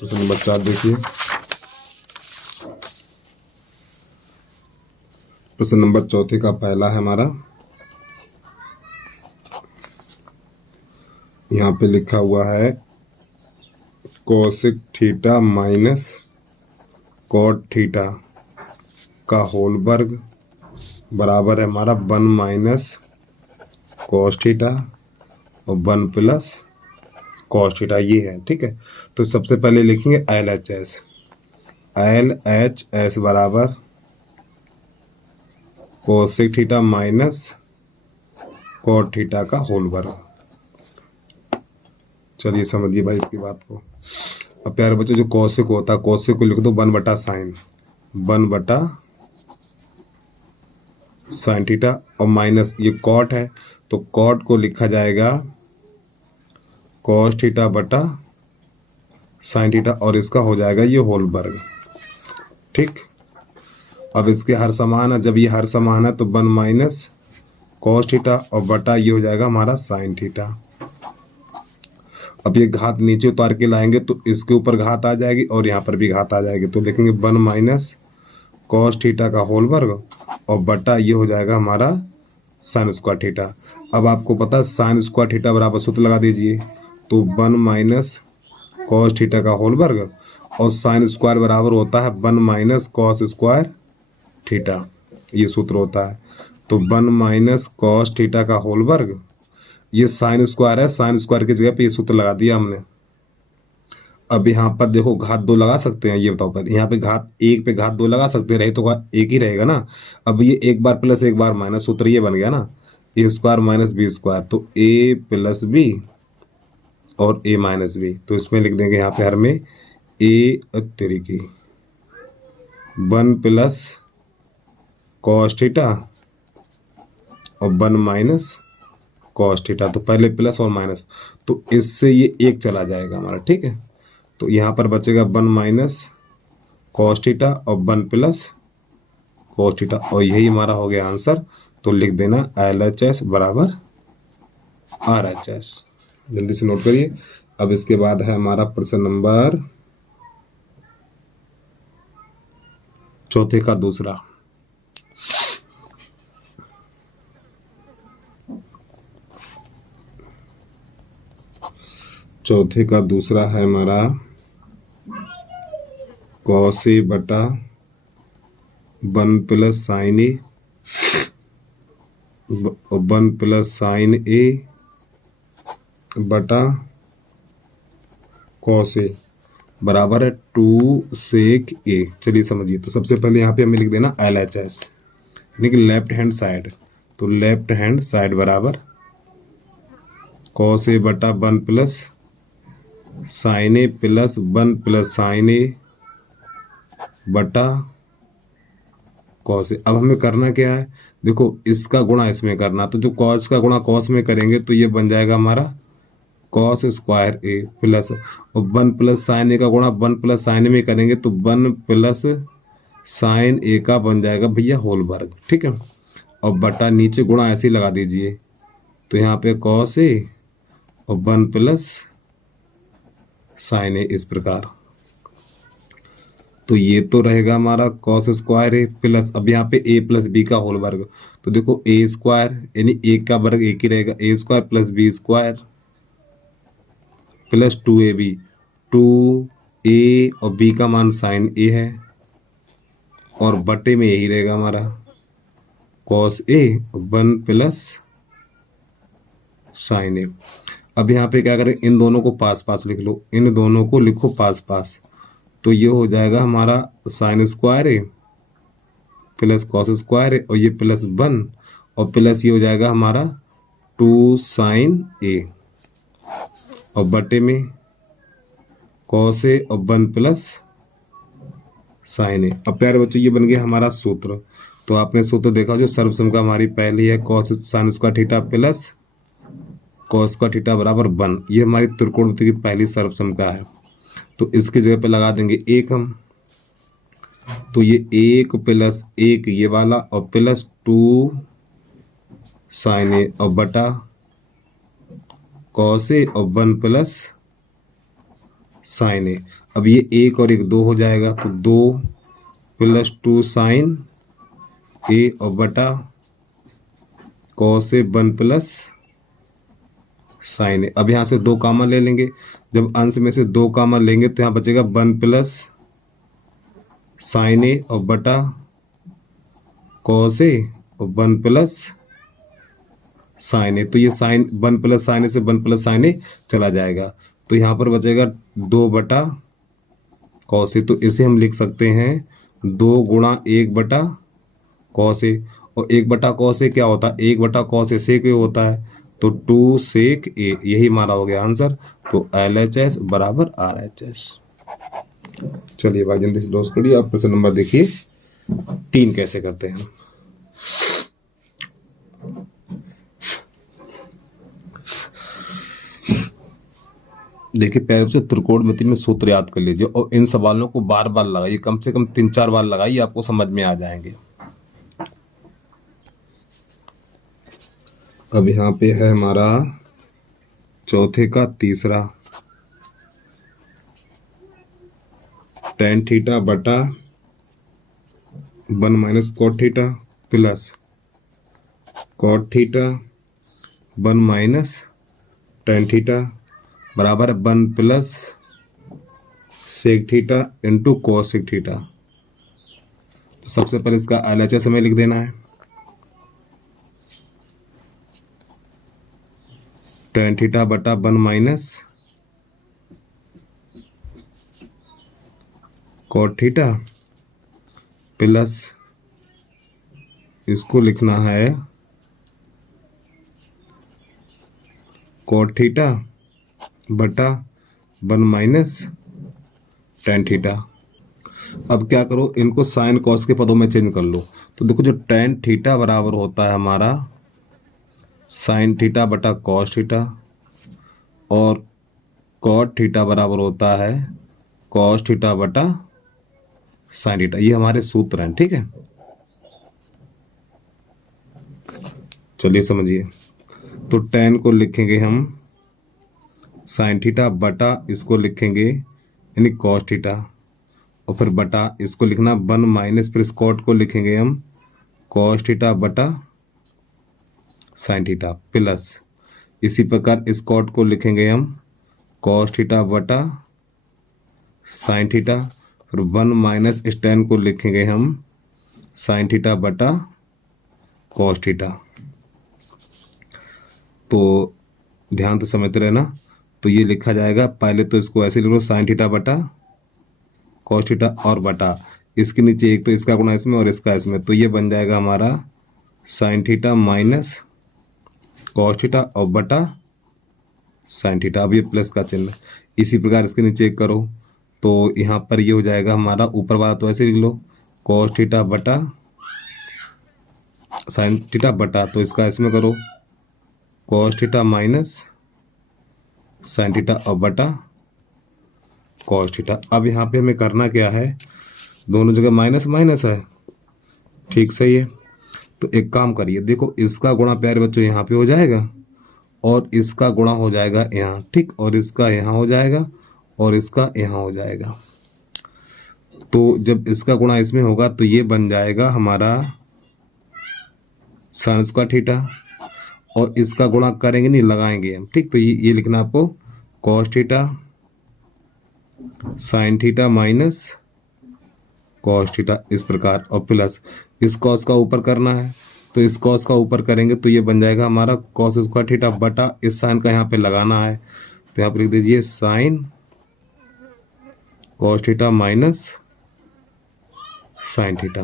प्रश्न नंबर 4 देखिए। प्रश्न नंबर 4 का पहला है हमारा, यहाँ पे लिखा हुआ है cosec theta minus cot theta का होल वर्ग बराबर है हमारा 1 माइनस कॉस थीटा और 1 प्लस कॉस थीटा, ये है। ठीक है, तो सबसे पहले लिखेंगे LHS। LHS बराबर cosec theta minus cot theta का होल वर्ग। चलिए समझिए भाई इसकी बात को। अब प्यारे बच्चों, जो कोसेक होता है, कोसेक को लिख दो 1 बटा साइन, 1 बटा साइन थीटा, और माइनस ये कॉट है तो कॉट को लिखा जाएगा कॉस थीटा बटा साइन थीटा, और इसका हो जाएगा ये होल वर्ग। ठीक, अब इसके हर समान है, जब ये हर समान है तो 1 माइनस कॉस थीटा और बटा ये हो जाएगा हमारा साइन थीटा। अब ये घात नीचे उतार के लाएंगे तो इसके ऊपर घात आ जाएगी और यहाँ पर भी घात आ जाएगी, तो लिखेंगे 1 माइनस कॉस थीटा का होल वर्ग और बटा ये हो जाएगा हमारा साइन स्क्वायर थीटा। अब आपको पता है साइन स्क्वायर थीटा बराबर सूत्र लगा दीजिए, तो 1 माइनस कॉस थीटा का होल वर्ग और साइन स्क्वायर बराबर होता है 1 माइनस कॉस स्क्वायर थीटा, ये सूत्र होता है। तो 1 माइनस कॉस थीटा का होल वर्ग, ये साइन स्क्वायर है, साइन स्क्वायर की जगह पे ये सूत्र लगा दिया हमने। अब यहाँ पर देखो घात 2 लगा सकते हैं, ये बताओ पहले, यहाँ पे घात 1 पे घात 2 लगा सकते हैं, रहे तो एक ही रहेगा ना। अब ये एक बार प्लस एक बार माइनस, सूत्र ये बन गया ना, ए स्क्वायर माइनस बी स्क्वायर, तो ए प्लस बी और ए माइनस बी। तो इसमें लिख देंगे यहाँ पे हर में ए तरीके 1 प्लस कॉस थीटा और 1 माइनस कॉस थीटा, तो पहले प्लस और माइनस, तो इससे ये एक चला जाएगा हमारा। ठीक है, तो यहाँ पर बचेगा 1 माइनस कॉस थीटा और 1 प्लस कॉस थीटा, और यही हमारा हो गया आंसर। तो लिख देना LHS बराबर RHS। जल्दी से नोट करिए। अब इसके बाद है हमारा प्रश्न नंबर 4 का दूसरा। चौथे का दूसरा है हमारा कॉस ए बटा 1 प्लस साइन ए और 1 प्लस साइन ए बटा कॉस ए बराबर है 2 सेक ए। चलिए समझिए, तो सबसे पहले यहाँ पे हमें लिख देना LHS यानी कि लेफ्ट हैंड साइड। तो लेफ्ट हैंड साइड बराबर कॉस ए बटा 1 प्लस साइन ए प्लस 1 प्लस साइन ए बटा कॉस ए। अब हमें करना क्या है, देखो इसका गुणा इसमें करना, तो जो कॉस का गुणा कॉस में करेंगे तो ये बन जाएगा हमारा कॉस स्क्वायर ए प्लस, और 1 प्लस साइन ए का गुणा 1 प्लस साइन ए में करेंगे तो 1 प्लस साइन ए का बन जाएगा भैया होल वर्ग, ठीक है। और बटा नीचे गुणा ऐसे ही लगा दीजिए, तो यहाँ पे कॉस ए और 1 प्लस साइन ए, इस प्रकार। तो ये तो रहेगा हमारा कॉस स्क्वायर ए प्लस, अब यहाँ पे ए प्लस बी का होल वर्ग, तो देखो ए स्क्वायर यानी ए का वर्ग एक ही रहेगा, A square plus B square plus 2ab, 2a और b का मान साइन ए है, और बटे में यही रहेगा हमारा कॉस ए 1 प्लस साइन ए। अब यहाँ पे क्या करें, इन दोनों को पास पास लिख लो, इन दोनों को लिखो पास पास, तो ये हो जाएगा हमारा साइन स्क्वायर ए प्लस कॉस स्क्वायर ए, और ये प्लस 1 और प्लस ये हो जाएगा हमारा 2 साइन ए, और बटे में कॉस ए और 1 प्लस साइन ए। अब प्यारे बच्चों ये बन गया हमारा सूत्र। तो आपने सूत्र देखा जो सर्वसम का हमारी पहली है cos sine square theta plus cos square theta बराबर 1, ये हमारी त्रिकोणमिति की पहली सर्वसम का है। तो इसकी जगह पे लगा देंगे 1 हम, तो ये 1 प्लस 1 ये वाला और प्लस 2 साइन ए और बटा कॉस ए और 1 प्लस साइन ए। अब ये 1 और 1 2 हो जाएगा, तो 2 प्लस 2 साइन ए और बटा कॉस ए 1 प्लस साइन ए। अब यहाँ से 2 कॉमन ले लेंगे, जब अंश में से 2 कॉमन लेंगे तो यहाँ बचेगा 1 प्लस साइन ए और बटा कॉस ए और 1 प्लस साइन ए। तो ये साइन 1 प्लस साइन ए से 1 प्लस साइन ए चला जाएगा, तो यहाँ पर बचेगा 2 बटा कॉस ए। तो इसे हम लिख सकते हैं 2 गुणा 1 बटा कॉस ए, और 1 बटा कॉस ए क्या होता है, 1 बटा कॉस ए सेक ए होता है, तो 2 सेक ए, यही हमारा हो गया आंसर। तो LHS बराबर RHS। चलिए भाई जल्दी से दोस्त करिए। आप प्रश्न नंबर देखिए 3 कैसे करते हैं। देखिए पहले से त्रिकोणमिति में सूत्र याद कर लीजिए और इन सवालों को बार बार लगाइए, कम से कम 3-4 बार लगाइए, आपको समझ में आ जाएंगे। अब यहाँ पे है हमारा चौथे का तीसरा, tan थीटा बटा 1 minus cot theta plus cot theta 1 minus tan theta बराबर 1 plus sec theta into cosec theta. तो सबसे पहले इसका LHS हमें लिख देना है, tan थीटा बटा 1 माइनस कॉट थीटा प्लस इसको लिखना है कॉट थीटा बटा 1 माइनस tan थीटा। अब क्या करो, इनको साइन कॉस के पदों में चेंज कर लो। तो देखो जो tan थीटा बराबर होता है हमारा साइन थीटा बटा कॉस थीटा, और कॉट थीटा बराबर होता है कॉस थीटा बटा साइन थीटा। ये हमारे सूत्र हैं, ठीक है। चलिए समझिए, तो tan को लिखेंगे हम साइन थीटा बटा इसको लिखेंगे यानी कॉस थीटा, और फिर बटा इसको लिखना 1 माइनस, फिर इस कॉट को लिखेंगे हम कॉस थीटा बटा साइन थीटा प्लस इसी प्रकार इस कॉट को लिखेंगे हम कॉस थीटा बटा साइन थीटा, फिर 1 माइनस इस tan को लिखेंगे हम साइन थीटा बटा कॉस थीटा। तो ध्यान से समझते रहना। तो ये लिखा जाएगा, पहले तो इसको ऐसे लिख लो साइन थीटा बटा कॉस थीटा और बटा इसके नीचे एक तो इसका गुणा इसमें और इसका इसमें, तो ये बन जाएगा हमारा sign theta minus cos theta और बटा साइन थीटा। अब ये प्लस का चिन्ह, इसी प्रकार इसके नीचे एक करो तो यहाँ पर ये हो जाएगा हमारा ऊपर वाला तो ऐसे लिख लो कॉस थीटा बटा साइन थीटा बटा, तो इसका इसमें करो cos theta minus sine theta और बटा कॉस थीटा। अब यहाँ पे हमें करना क्या है, दोनों जगह माइनस माइनस है, ठीक सही है। तो एक काम करिए, देखो इसका गुणा प्यारे बच्चों यहाँ पे हो जाएगा और इसका गुणा हो जाएगा यहाँ, ठीक, और इसका यहाँ हो जाएगा और इसका यहाँ हो जाएगा। तो जब इसका गुणा इसमें होगा तो ये बन जाएगा हमारा साइन स्क्वायर थीटा, और इसका गुणा करेंगे नहीं, लगाएंगे हम, ठीक। तो ये लिखना आपको cos theta sine theta minus cos theta, इस प्रकार, और प्लस इस कॉस का ऊपर करना है, तो इस कॉस का ऊपर करेंगे तो ये बन जाएगा हमारा कॉस स्क्वायर थीटा बटा इस साइन का यहाँ पे लगाना है, तो यहाँ पे लिख दीजिए sine cos theta minus sine theta.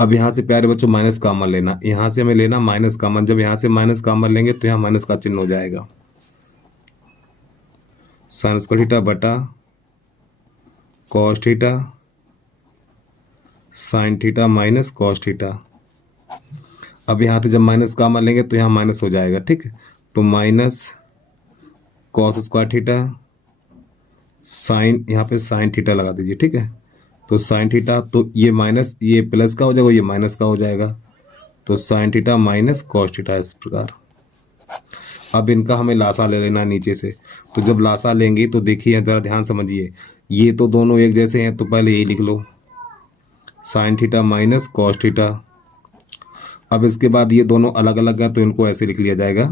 अब यहाँ से प्यारे बच्चों माइनस कॉमन लेना, यहाँ से हमें लेना माइनस कॉमन, जब यहाँ से माइनस कॉमन लेंगे तो यहाँ माइनस का चिन्ह हो जाएगा, साइन स्क्वायर थीटा बटा cos theta sine theta minus cos theta. अब यहाँ से जब माइनस कॉमन लेंगे तो यहाँ माइनस हो जाएगा, ठीक। तो minus cos square theta sine, यहाँ पे साइन थीटा लगा दीजिए, ठीक है। तो साइन थीटा, तो ये माइनस ये प्लस का हो जाएगा, ये माइनस का हो जाएगा, तो sign theta minus cos theta, इस प्रकार। अब इनका हमें लासा ले लेना नीचे से, तो जब लासा लेंगे तो देखिए ज़रा ध्यान समझिए, ये तो दोनों एक जैसे हैं, तो पहले यही लिख लो sine theta minus cos theta. अब इसके बाद ये दोनों अलग अलग हैं तो इनको ऐसे लिख लिया जाएगा,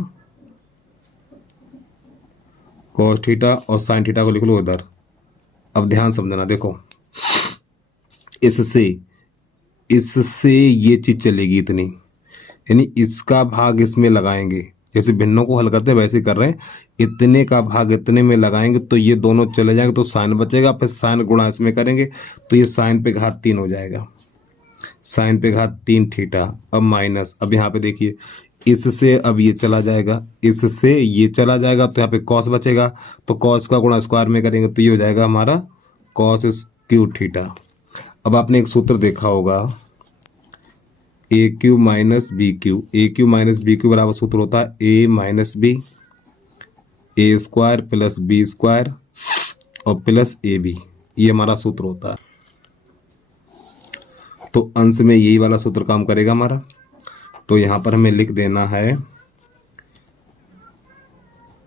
कॉस थीटा और साइन थीटा को लिख लो इधर। अब ध्यान समझना, देखो इससे ये चीज़ चलेगी इतनी, यानी इसका भाग इसमें लगाएंगे, जैसे भिन्नों को हल करते हैं वैसे ही कर रहे हैं, इतने का भाग इतने में लगाएंगे तो ये दोनों चले जाएंगे, तो साइन बचेगा, फिर साइन गुणा इसमें करेंगे तो ये साइन पे घात 3 हो जाएगा, साइन पे घात 3 थीटा। अब माइनस, अब यहाँ पे देखिए इससे अब ये चला जाएगा, इससे ये चला जाएगा, तो यहाँ पे कॉस बचेगा, तो कॉस का गुणा स्क्वायर में करेंगे तो ये हो जाएगा हमारा कॉस क्यूब थीटा। अब आपने एक सूत्र देखा होगा, ए क्यू माइनस बी क्यू, ए क्यू माइनस बी क्यू बराबर सूत्र होता है ए माइनस बी, ए स्क्वायर प्लस बी स्क्वायर और प्लस ए बी, ये हमारा सूत्र होता है। तो अंश में यही वाला सूत्र काम करेगा हमारा, तो यहाँ पर हमें लिख देना है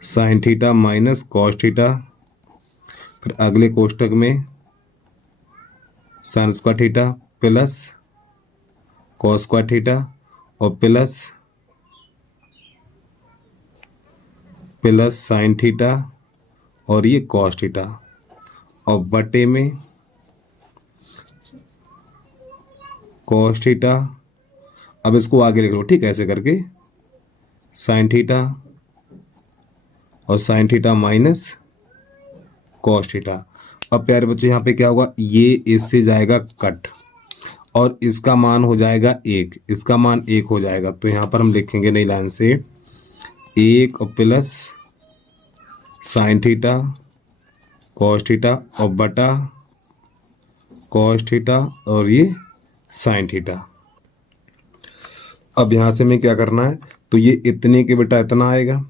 sign theta minus cos theta, फिर अगले कोष्टक में sign square theta plus cos square theta और प्लस साइन थीटा और ये कॉस थीटा, और बटे में कॉस थीटा। अब इसको आगे लिख लो, ठीक है, ऐसे करके साइन थीटा और sign theta minus cos theta. अब प्यारे बच्चे यहाँ पे क्या होगा, ये इससे जाएगा कट और इसका मान हो जाएगा 1, इसका मान 1 हो जाएगा, तो यहाँ पर हम लिखेंगे नई लाइन से 1 और plus sine theta cos theta और बटा कॉस थीटा और ये साइन थीटा। अब यहाँ से हमें क्या करना है, तो ये इतने के बटा इतना आएगा,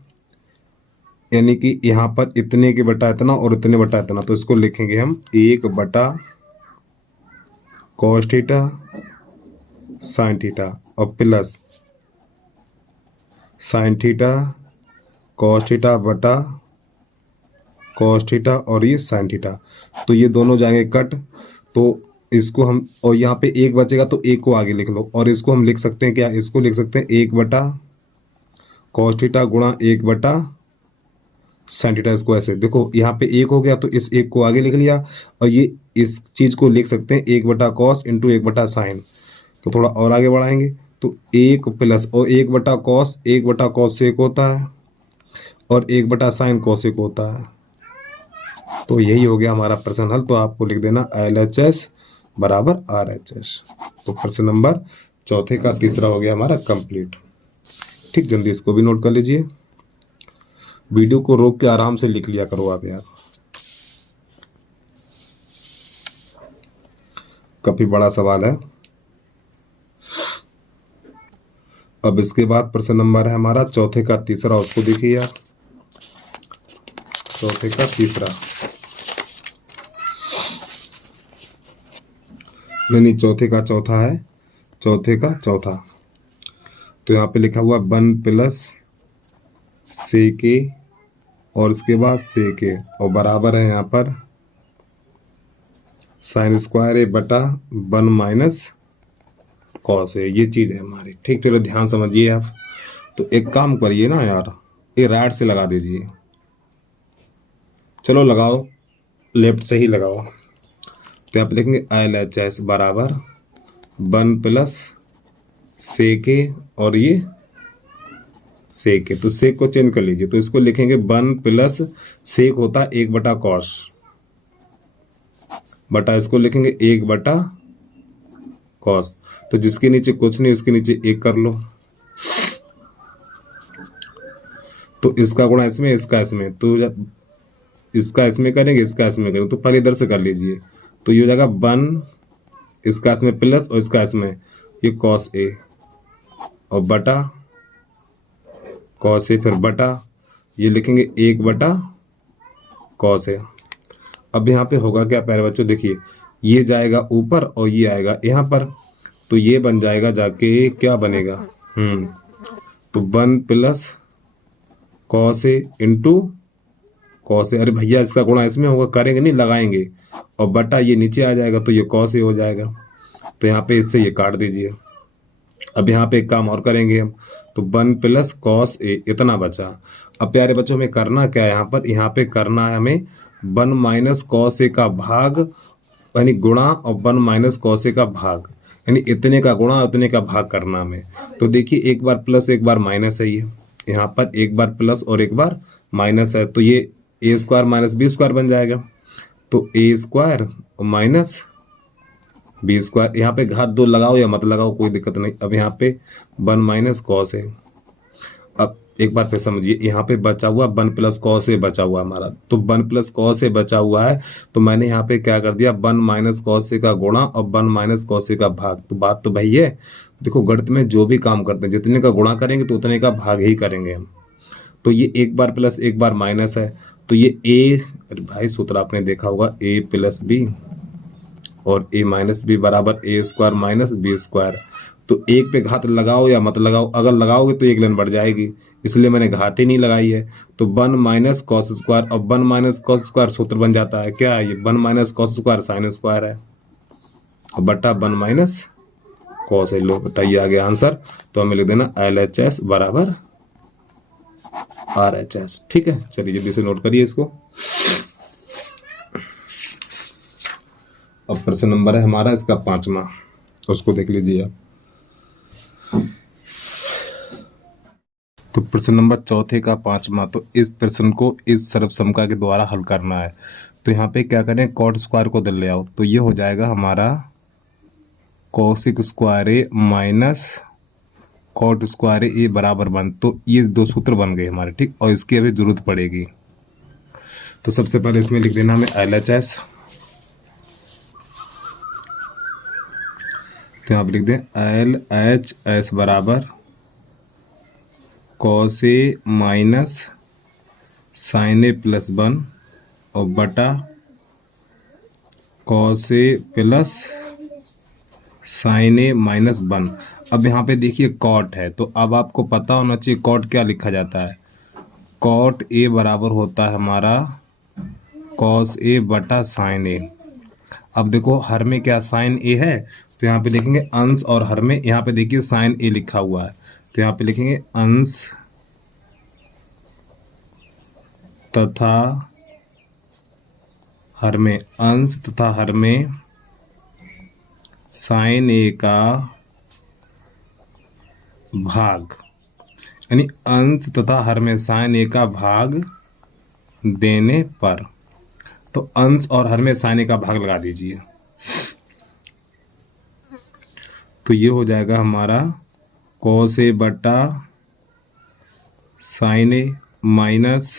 यानी कि यहाँ पर इतने के बटा इतना और इतने बटा इतना, तो इसको लिखेंगे हम 1 बटा कॉस थीटा साइन थीटा और plus sine theta cos theta बटा कॉस थीटा और ये साइन थीटा। तो ये दोनों जाएंगे कट, तो इसको हम, और यहाँ पे 1 बचेगा तो 1 को आगे लिख लो, और इसको हम लिख सकते हैं क्या, इसको लिख सकते हैं 1 बटा कॉस थीटा गुणा 1 बटा साइन थीटा। इसको ऐसे देखो, यहाँ पे 1 हो गया तो इस 1 को आगे लिख लिया, और ये इस चीज़ को लिख सकते हैं 1 बटा कॉस इंटू 1 बटा साइन, तो थोड़ा और आगे बढ़ाएंगे तो 1 प्लस और 1 बटा कॉस, 1 बटा कॉस से 1 होता है और 1 बटा साइन कॉस 1 होता है। तो यही हो गया हमारा प्रश्न हल। तो आपको लिख देना LHS बराबर RHS। तो प्रश्न नंबर चौथे का तीसरा हो गया हमारा कंप्लीट। ठीक, जल्दी इसको भी नोट कर लीजिए, वीडियो को रोक के आराम से लिख लिया करो आप यार, काफी बड़ा सवाल है। अब इसके बाद प्रश्न नंबर है हमारा चौथे का तीसरा, उसको देखिए यार। चौथे का तीसरा, नहीं चौथे का चौथा है, चौथे का चौथा। तो यहाँ पे लिखा हुआ 1 प्लस सेक ए और उसके बाद सेक ए और बराबर है यहाँ पर साइन स्क्वायर ए बटा 1 माइनस कॉस ए। ये चीज़ है हमारी, ठीक। चलो ध्यान समझिए आप। तो एक काम करिए ना यार, ये राइट से लगा दीजिए। चलो लगाओ, लेफ्ट से ही लगाओ। तो यहाँ पे लिखेंगे LHS बराबर 1 प्लस सेक ए और ये सेक ए। तो सेक को चेंज कर लीजिए, तो इसको लिखेंगे 1 प्लस सेक होता 1 बटा कॉस बटा इसको लिखेंगे 1 बटा कॉस। तो जिसके नीचे कुछ नहीं उसके नीचे 1 कर लो। तो इसका गुणा इसमें, इसका इसमें, तो इसका इसमें करेंगे, इसका इसमें करेंगे। तो पहले इधर से कर लीजिए। तो ये हो जाएगा 1, इसका इसमें प्लस और इसका इसमें ये कॉस ए और बटा कॉस ए, फिर बटा ये लिखेंगे 1 बटा कॉस ए। अब यहाँ पे होगा क्या प्यारे बच्चों, देखिए ये जाएगा ऊपर और ये आएगा यहाँ पर। तो ये बन जाएगा जाके क्या बनेगा, तो 1 plus cos A into cos A. अरे भैया इसका गुणा इसमें होगा, करेंगे नहीं, लगाएंगे और बटा ये नीचे आ जाएगा तो ये कॉस ए हो जाएगा। तो यहाँ पे इससे ये काट दीजिए। अब यहाँ पे एक काम और करेंगे हम, तो 1 प्लस कॉस ए इतना बचा। अब प्यारे बच्चों हमें करना क्या है यहाँ पे करना है हमें 1 माइनस कॉस ए का भाग यानी गुणा और 1 माइनस कॉस ए का भाग, यानी इतने का गुणा उतने का भाग करना हमें। तो देखिए एक बार प्लस एक बार माइनस है, ये यहाँ पर एक बार प्लस और एक बार माइनस है। तो ये ए स्क्वायर माइनस बी स्क्वायर बन जाएगा। तो ए स्क्वायर माइनस बी स्क्वायर, यहाँ पे घात 2 लगाओ या मत लगाओ कोई दिक्कत नहीं। अब यहाँ पे 1 माइनस कॉस है। अब एक बार फिर समझिए, यहाँ पे बचा हुआ 1 प्लस कॉस ए बचा हुआ हमारा। तो 1 प्लस कॉस ए बचा हुआ है, तो मैंने यहाँ पे क्या कर दिया 1 माइनस कॉस ए का गुणा और 1 माइनस कॉस ए का भाग। तो बात तो भाई है, देखो गणित में जो भी काम करते हैं जितने का गुणा करेंगे तो उतने का भाग ही करेंगे हम। तो ये एक बार प्लस एक बार माइनस है, तो ये ए, अरे भाई सूत्र आपने देखा होगा, ए प्लस बी और ए माइनस बी बराबर ए स्क्वायर माइनस बी स्क्वायर। तो एक पे घात लगाओ या मत लगाओ, अगर लगाओगे तो एक लाइन बढ़ जाएगी, इसलिए मैंने घात ही नहीं लगाई है। तो 1 माइनस कॉस स्क्वायर और 1 माइनस कॉस स्क्वायर सूत्र बन जाता है क्या, ये 1 minus cos square sine square है और बटा 1 माइनस कॉस है। लो बेटा ये आ गया आंसर। तो हमें लिख देना LHS बराबर RHS। ठीक है, चलिए जल्दी से नोट करिए इसको। अब प्रश्न नंबर है हमारा इसका 5वां, उसको देख लीजिए आप। तो प्रश्न नंबर चौथे का 5वां, तो इस प्रश्न को इस सर्वसमता के द्वारा हल करना है। तो यहाँ पे क्या करें, कॉट स्क्वायर को इधर ले आओ। तो ये हो जाएगा हमारा cosec square A minus cot square ए बराबर 1। तो ये 2 सूत्र बन गए हमारे, ठीक। और इसकी अभी जरूरत पड़ेगी। तो सबसे पहले इसमें लिख देना हमें LHS। तो यहाँ पे लिख दें LHS बराबर cos A minus sign A plus 1 और बटा cos A plus sine A minus 1। अब यहाँ पे देखिए कॉट है, तो अब आपको पता होना चाहिए कॉट क्या लिखा जाता है। कॉट ए बराबर होता है हमारा कॉस ए बटा साइन ए। अब देखो हर में क्या साइन ए है, तो यहाँ पे देखेंगे अंश और हर में, यहाँ पे देखिए साइन ए लिखा हुआ है। तो यहाँ पे लिखेंगे अंश तथा हर में, अंश तथा हर में साइन ए का भाग, यानी अंश तथा हर में साइन ए का भाग देने पर। तो अंश और हर में साइन ए का भाग लगा दीजिए। तो ये हो जाएगा हमारा कॉस ए बटा साइन ए माइनस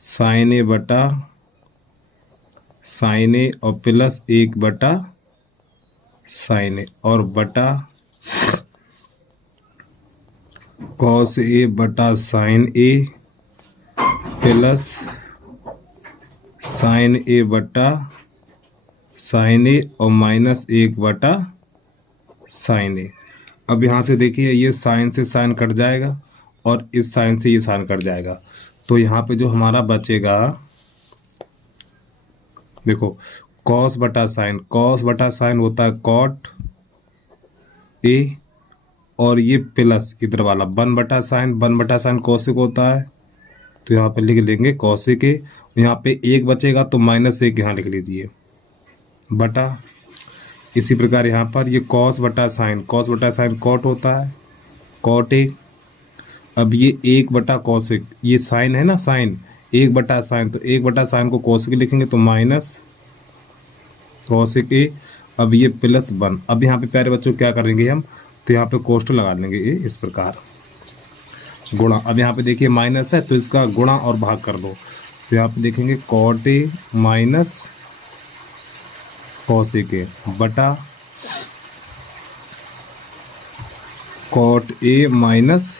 साइन ए बटा साइन ए और प्लस 1 बटा साइन ए और बटा कॉस ए बटा साइन ए प्लस साइन ए बटा साइन ए और माइनस 1 बटा साइन ए। अब यहाँ से देखिए ये साइन से साइन कट जाएगा और इस साइन से ये साइन कट जाएगा, तो यहाँ पे जो हमारा बचेगा, देखो कॉस बटा साइन होता है कॉट ए, और ये प्लस इधर वाला 1 बटा साइन कॉसिक होता है, तो यहाँ पे लिख लेंगे कॉसिक ए। यहाँ पे 1 बचेगा तो -1 यहाँ लिख लीजिए बटा, इसी प्रकार यहाँ पर ये कॉस बटा साइन कॉट होता है कॉट ए। अब ये 1 बटा कॉसिक, ये साइन है ना साइन, 1 बटा साइन, तो 1 बटा साइन को कॉसिक लिखेंगे तो माइनस कॉसिक ए। अब ये +1, अब यहाँ पे प्यारे बच्चों क्या करेंगे हम, तो यहाँ पे कोष्ठ लगा लेंगे ये इस प्रकार गुणा। अब यहाँ पे देखिए माइनस है तो इसका गुणा और भाग कर दो, तो यहाँ पे देखेंगे कॉट ए माइनस कॉसिक ए बटा cot A minus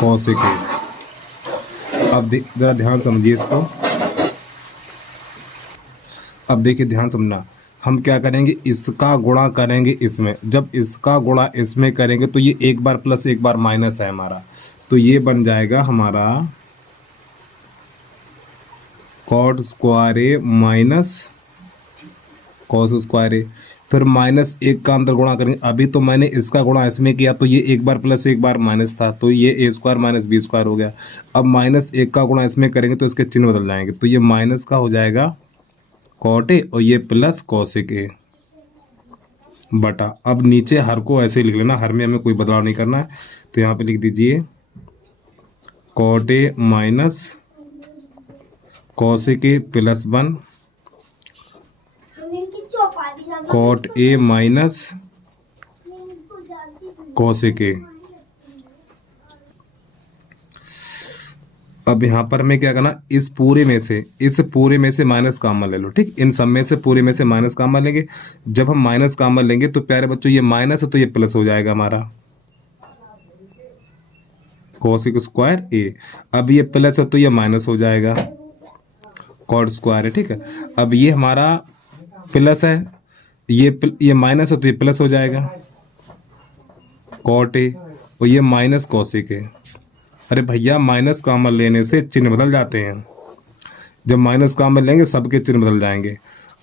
cosec A. अब ज़रा ध्यान समझिए इसको। अब देखिए ध्यान समझना, हम क्या करेंगे, इसका गुणा करेंगे इसमें, जब इसका गुणा इसमें करेंगे तो ये 1 बार प्लस 1 बार माइनस है हमारा, तो ये बन जाएगा हमारा cot square A minus cos square ए। फिर -1 का अंदर गुणा करेंगे, अभी तो मैंने इसका गुणा इसमें किया तो ये 1 बार प्लस 1 बार माइनस था, तो ये a square minus b square हो गया। अब -1 का गुणा इसमें करेंगे तो इसके चिन्ह बदल जाएंगे, तो ये माइनस का हो जाएगा कॉट ए और ये प्लस कॉसिक ए बटा। अब नीचे हर को ऐसे लिख लेना, हर में हमें कोई बदलाव नहीं करना है, तो यहाँ पे लिख दीजिए cot A minus cosec A +1 cot A minus cosec A. अब यहाँ पर हमें क्या करना, इस पूरे में से माइनस कॉमन ले लो, ठीक, इन सब में से पूरे में से माइनस कॉमन लेंगे। जब हम माइनस कॉमन लेंगे तो प्यारे बच्चों ये माइनस है तो ये प्लस हो जाएगा हमारा कॉसिक स्क्वायर ए। अब ये प्लस है तो ये माइनस हो जाएगा कॉट स्क्वायर है, ठीक है। अब ये हमारा प्लस है, ये माइनस है तो ये प्लस हो जाएगा कॉट ए, और ये माइनस कॉसिक ए। अरे भैया माइनस कॉमन लेने से चिन्ह बदल जाते हैं, जब माइनस कॉमन लेंगे सबके चिन्ह बदल जाएंगे।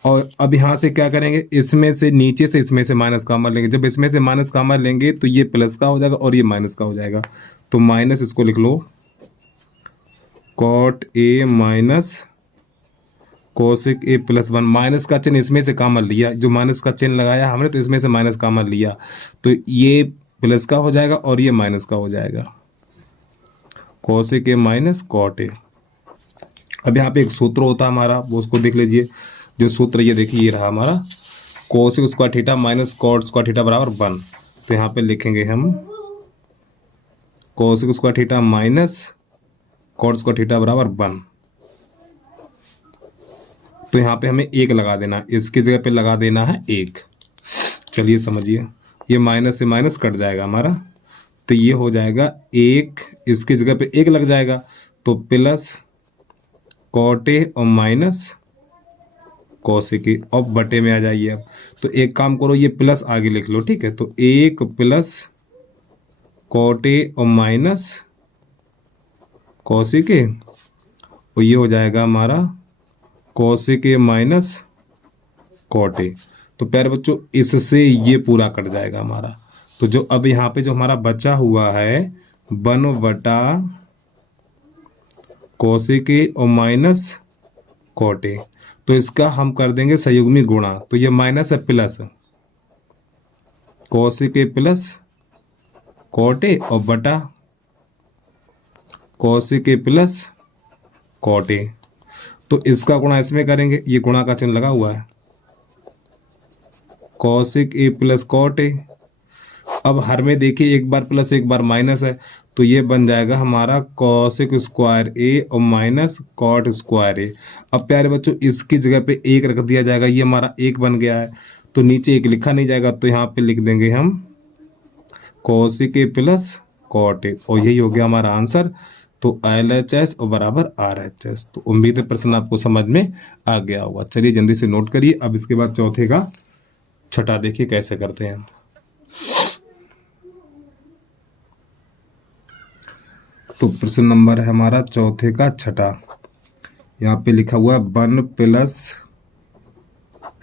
और अब यहाँ से क्या करेंगे, इसमें से नीचे से इसमें से माइनस कॉमन लेंगे, जब इसमें से माइनस कॉमन लेंगे तो ये प्लस का हो जाएगा और ये माइनस का हो जाएगा, तो माइनस इसको लिख लो cot A minus cosec A +1। Minus का चिन्ह इसमें से कॉमन लिया, जो माइनस का चिन्ह लगाया हमने तो इसमें से माइनस कॉमन लिया, तो ये प्लस का हो जाएगा और ये माइनस का हो जाएगा cosec A minus cot A. अब यहाँ पे एक सूत्र होता है हमारा, वो उसको देख लीजिए। जो सूत्र ये देखिए, ये रहा हमारा cosec square theta minus cot square theta बराबर 1। तो यहाँ पे लिखेंगे हम cosec square theta minus cot square theta बराबर 1। तो यहाँ पे हमें 1 लगा देना, इसकी जगह पे लगा देना है 1। चलिए समझिए, ये माइनस से माइनस कट जाएगा हमारा, तो ये हो जाएगा 1, इसकी जगह पे 1 लग जाएगा, तो प्लस कॉट ए और माइनस कॉसिक ए, और बटे में आ जाइए। अब तो एक काम करो, ये प्लस आगे लिख लो, ठीक है। तो 1 प्लस कॉट ए और माइनस कॉसिक ए, और ये हो जाएगा हमारा cosec A minus cot A. तो प्यारे बच्चों इससे ये पूरा कट जाएगा हमारा। तो जो अब यहाँ पे जो हमारा बचा हुआ है 1 बटा कॉसिक ए और माइनस कॉट ए, तो इसका हम कर देंगे संयुग्मी गुणा। तो ये माइनस है plus cosec A plus cot A और बटा cosec A plus cot A. तो इसका गुणा इसमें करेंगे, ये गुणा का चिन्ह लगा हुआ है cosec A plus cot A. अब हर में देखिए 1 बार प्लस 1 बार माइनस है, तो ये बन जाएगा हमारा कॉसिक स्क्वायर ए और माइनस कॉट स्क्वायर ए। अब प्यारे बच्चों इसकी जगह पे 1 रख दिया जाएगा, ये हमारा 1 बन गया है, तो नीचे 1 लिखा नहीं जाएगा, तो यहाँ पे लिख देंगे हम cosec A plus cot A, और यही हो गया हमारा आंसर। तो LHS और बराबर RHS। तो उम्मीद है प्रश्न आपको समझ में आ गया होगा। चलिए जल्दी से नोट करिए। अब इसके बाद चौथे का छठा देखिए कैसे करते हैं। तो प्रश्न नंबर है हमारा चौथे का छठा। यहाँ पे लिखा हुआ है 1 प्लस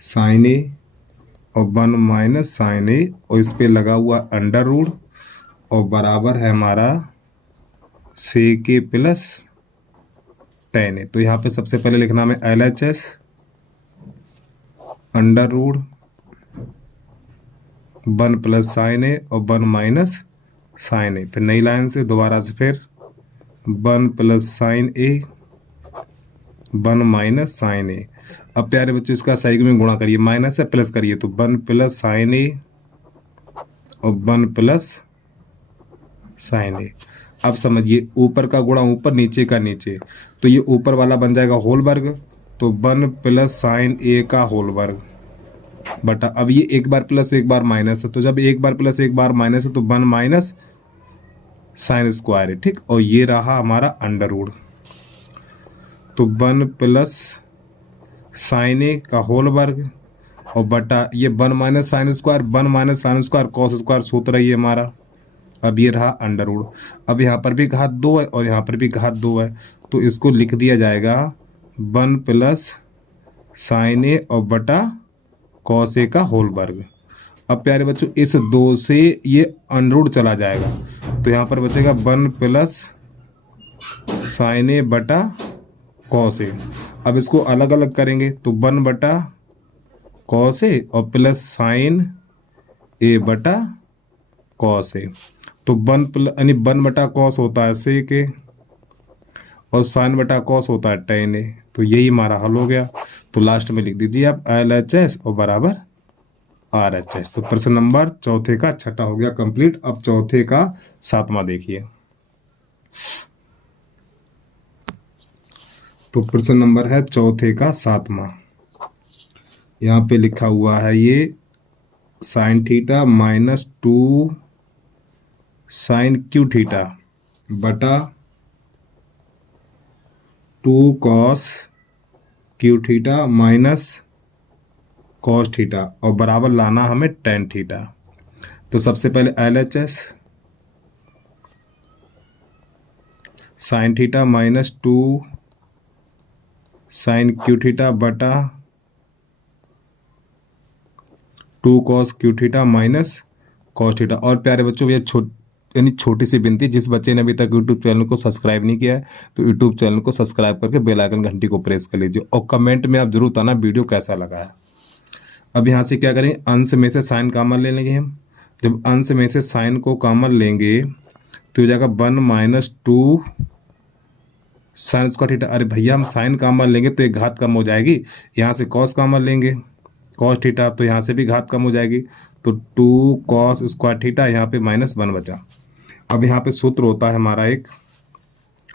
साइन ए और 1 माइनस साइन ए और इस पे लगा हुआ अंडर रूट और बराबर है हमारा सेक ए प्लस टेन ए। तो यहाँ पे सबसे पहले लिखना है LHS under root 1 plus sine A और 1 माइनस साइन ए। फिर नई लाइन से दोबारा से फिर 1 प्लस साइन ए 1 माइनस साइन ए। अब प्यारे बच्चों इसका सही में गुणा करिए, माइनस से प्लस करिए तो 1 प्लस साइन ए और 1 प्लस साइन ए। अब समझिए ऊपर का गुणा ऊपर नीचे का नीचे, तो ये ऊपर वाला बन जाएगा होल वर्ग, तो 1 प्लस साइन ए का होल वर्ग बटा, अब ये एक बार प्लस एक बार माइनस है, तो जब एक बार प्लस एक बार माइनस है तो 1 माइनस साइन स्क्वायर है, ठीक। और ये रहा हमारा अंडर रूट, तो 1 प्लस साइन ए का होल वर्ग और बटा ये 1 minus sine square, 1 minus sine square cos square सूत्र है ये हमारा। अब ये रहा अंडर रूट। अब यहाँ पर भी घात 2 है और यहाँ पर भी घात 2 है, तो इसको लिख दिया जाएगा 1 प्लस साइन ए और बटा कॉस ए का होल वर्ग। अब प्यारे बच्चों इस 2 से ये अंडर रूट चला जाएगा, तो यहाँ पर बचेगा 1 प्लस साइन ए बटा कॉस ए। अब इसको अलग अलग करेंगे तो 1 बटा कॉस ए और प्लस साइन ए बटा कॉस ए। तो 1 बटा कॉस होता है सेक ए और साइन बटा कॉस होता है टेन ए। तो यही हमारा हल हो गया। तो लास्ट में लिख दीजिए आप LHS और बराबर RHS। तो प्रश्न नंबर चौथे का छठा हो गया कंप्लीट। अब चौथे का सातवां देखिए। तो प्रश्न नंबर है चौथे का सातवां। यहाँ पे लिखा हुआ है ये sine theta minus 2 sine cube theta बटा 2 cos cube theta minus cos theta और बराबर लाना हमें टेन थीटा। तो सबसे पहले LHS sine theta minus 2 sine cube theta बटा 2 cos cube theta minus cos theta. और प्यारे बच्चों ये यानी छोटी सी विनती, जिस बच्चे ने अभी तक यूट्यूब चैनल को सब्सक्राइब नहीं किया है तो यूट्यूब चैनल को सब्सक्राइब करके बेल आइकन घंटी को प्रेस कर लीजिए और कमेंट में आप जरूर बताना वीडियो कैसा लगा है। अब यहाँ से क्या करेंगे, अंश में से साइन कॉमन ले लेंगे हम। जब अंश में से साइन को कॉमन लेंगे तो हो जाएगा 1 माइनस 2 साइन स्क्वायर थीटा। अरे भैया हम साइन कॉमन लेंगे तो एक घात कम हो जाएगी। यहाँ से कॉस कॉमन लेंगे कॉस थीटा, तो यहाँ से भी घात कम हो जाएगी, तो 2 कॉस स्क्वायर थीटा, यहाँ पे -1 बचा। अब यहाँ पे सूत्र होता है हमारा एक,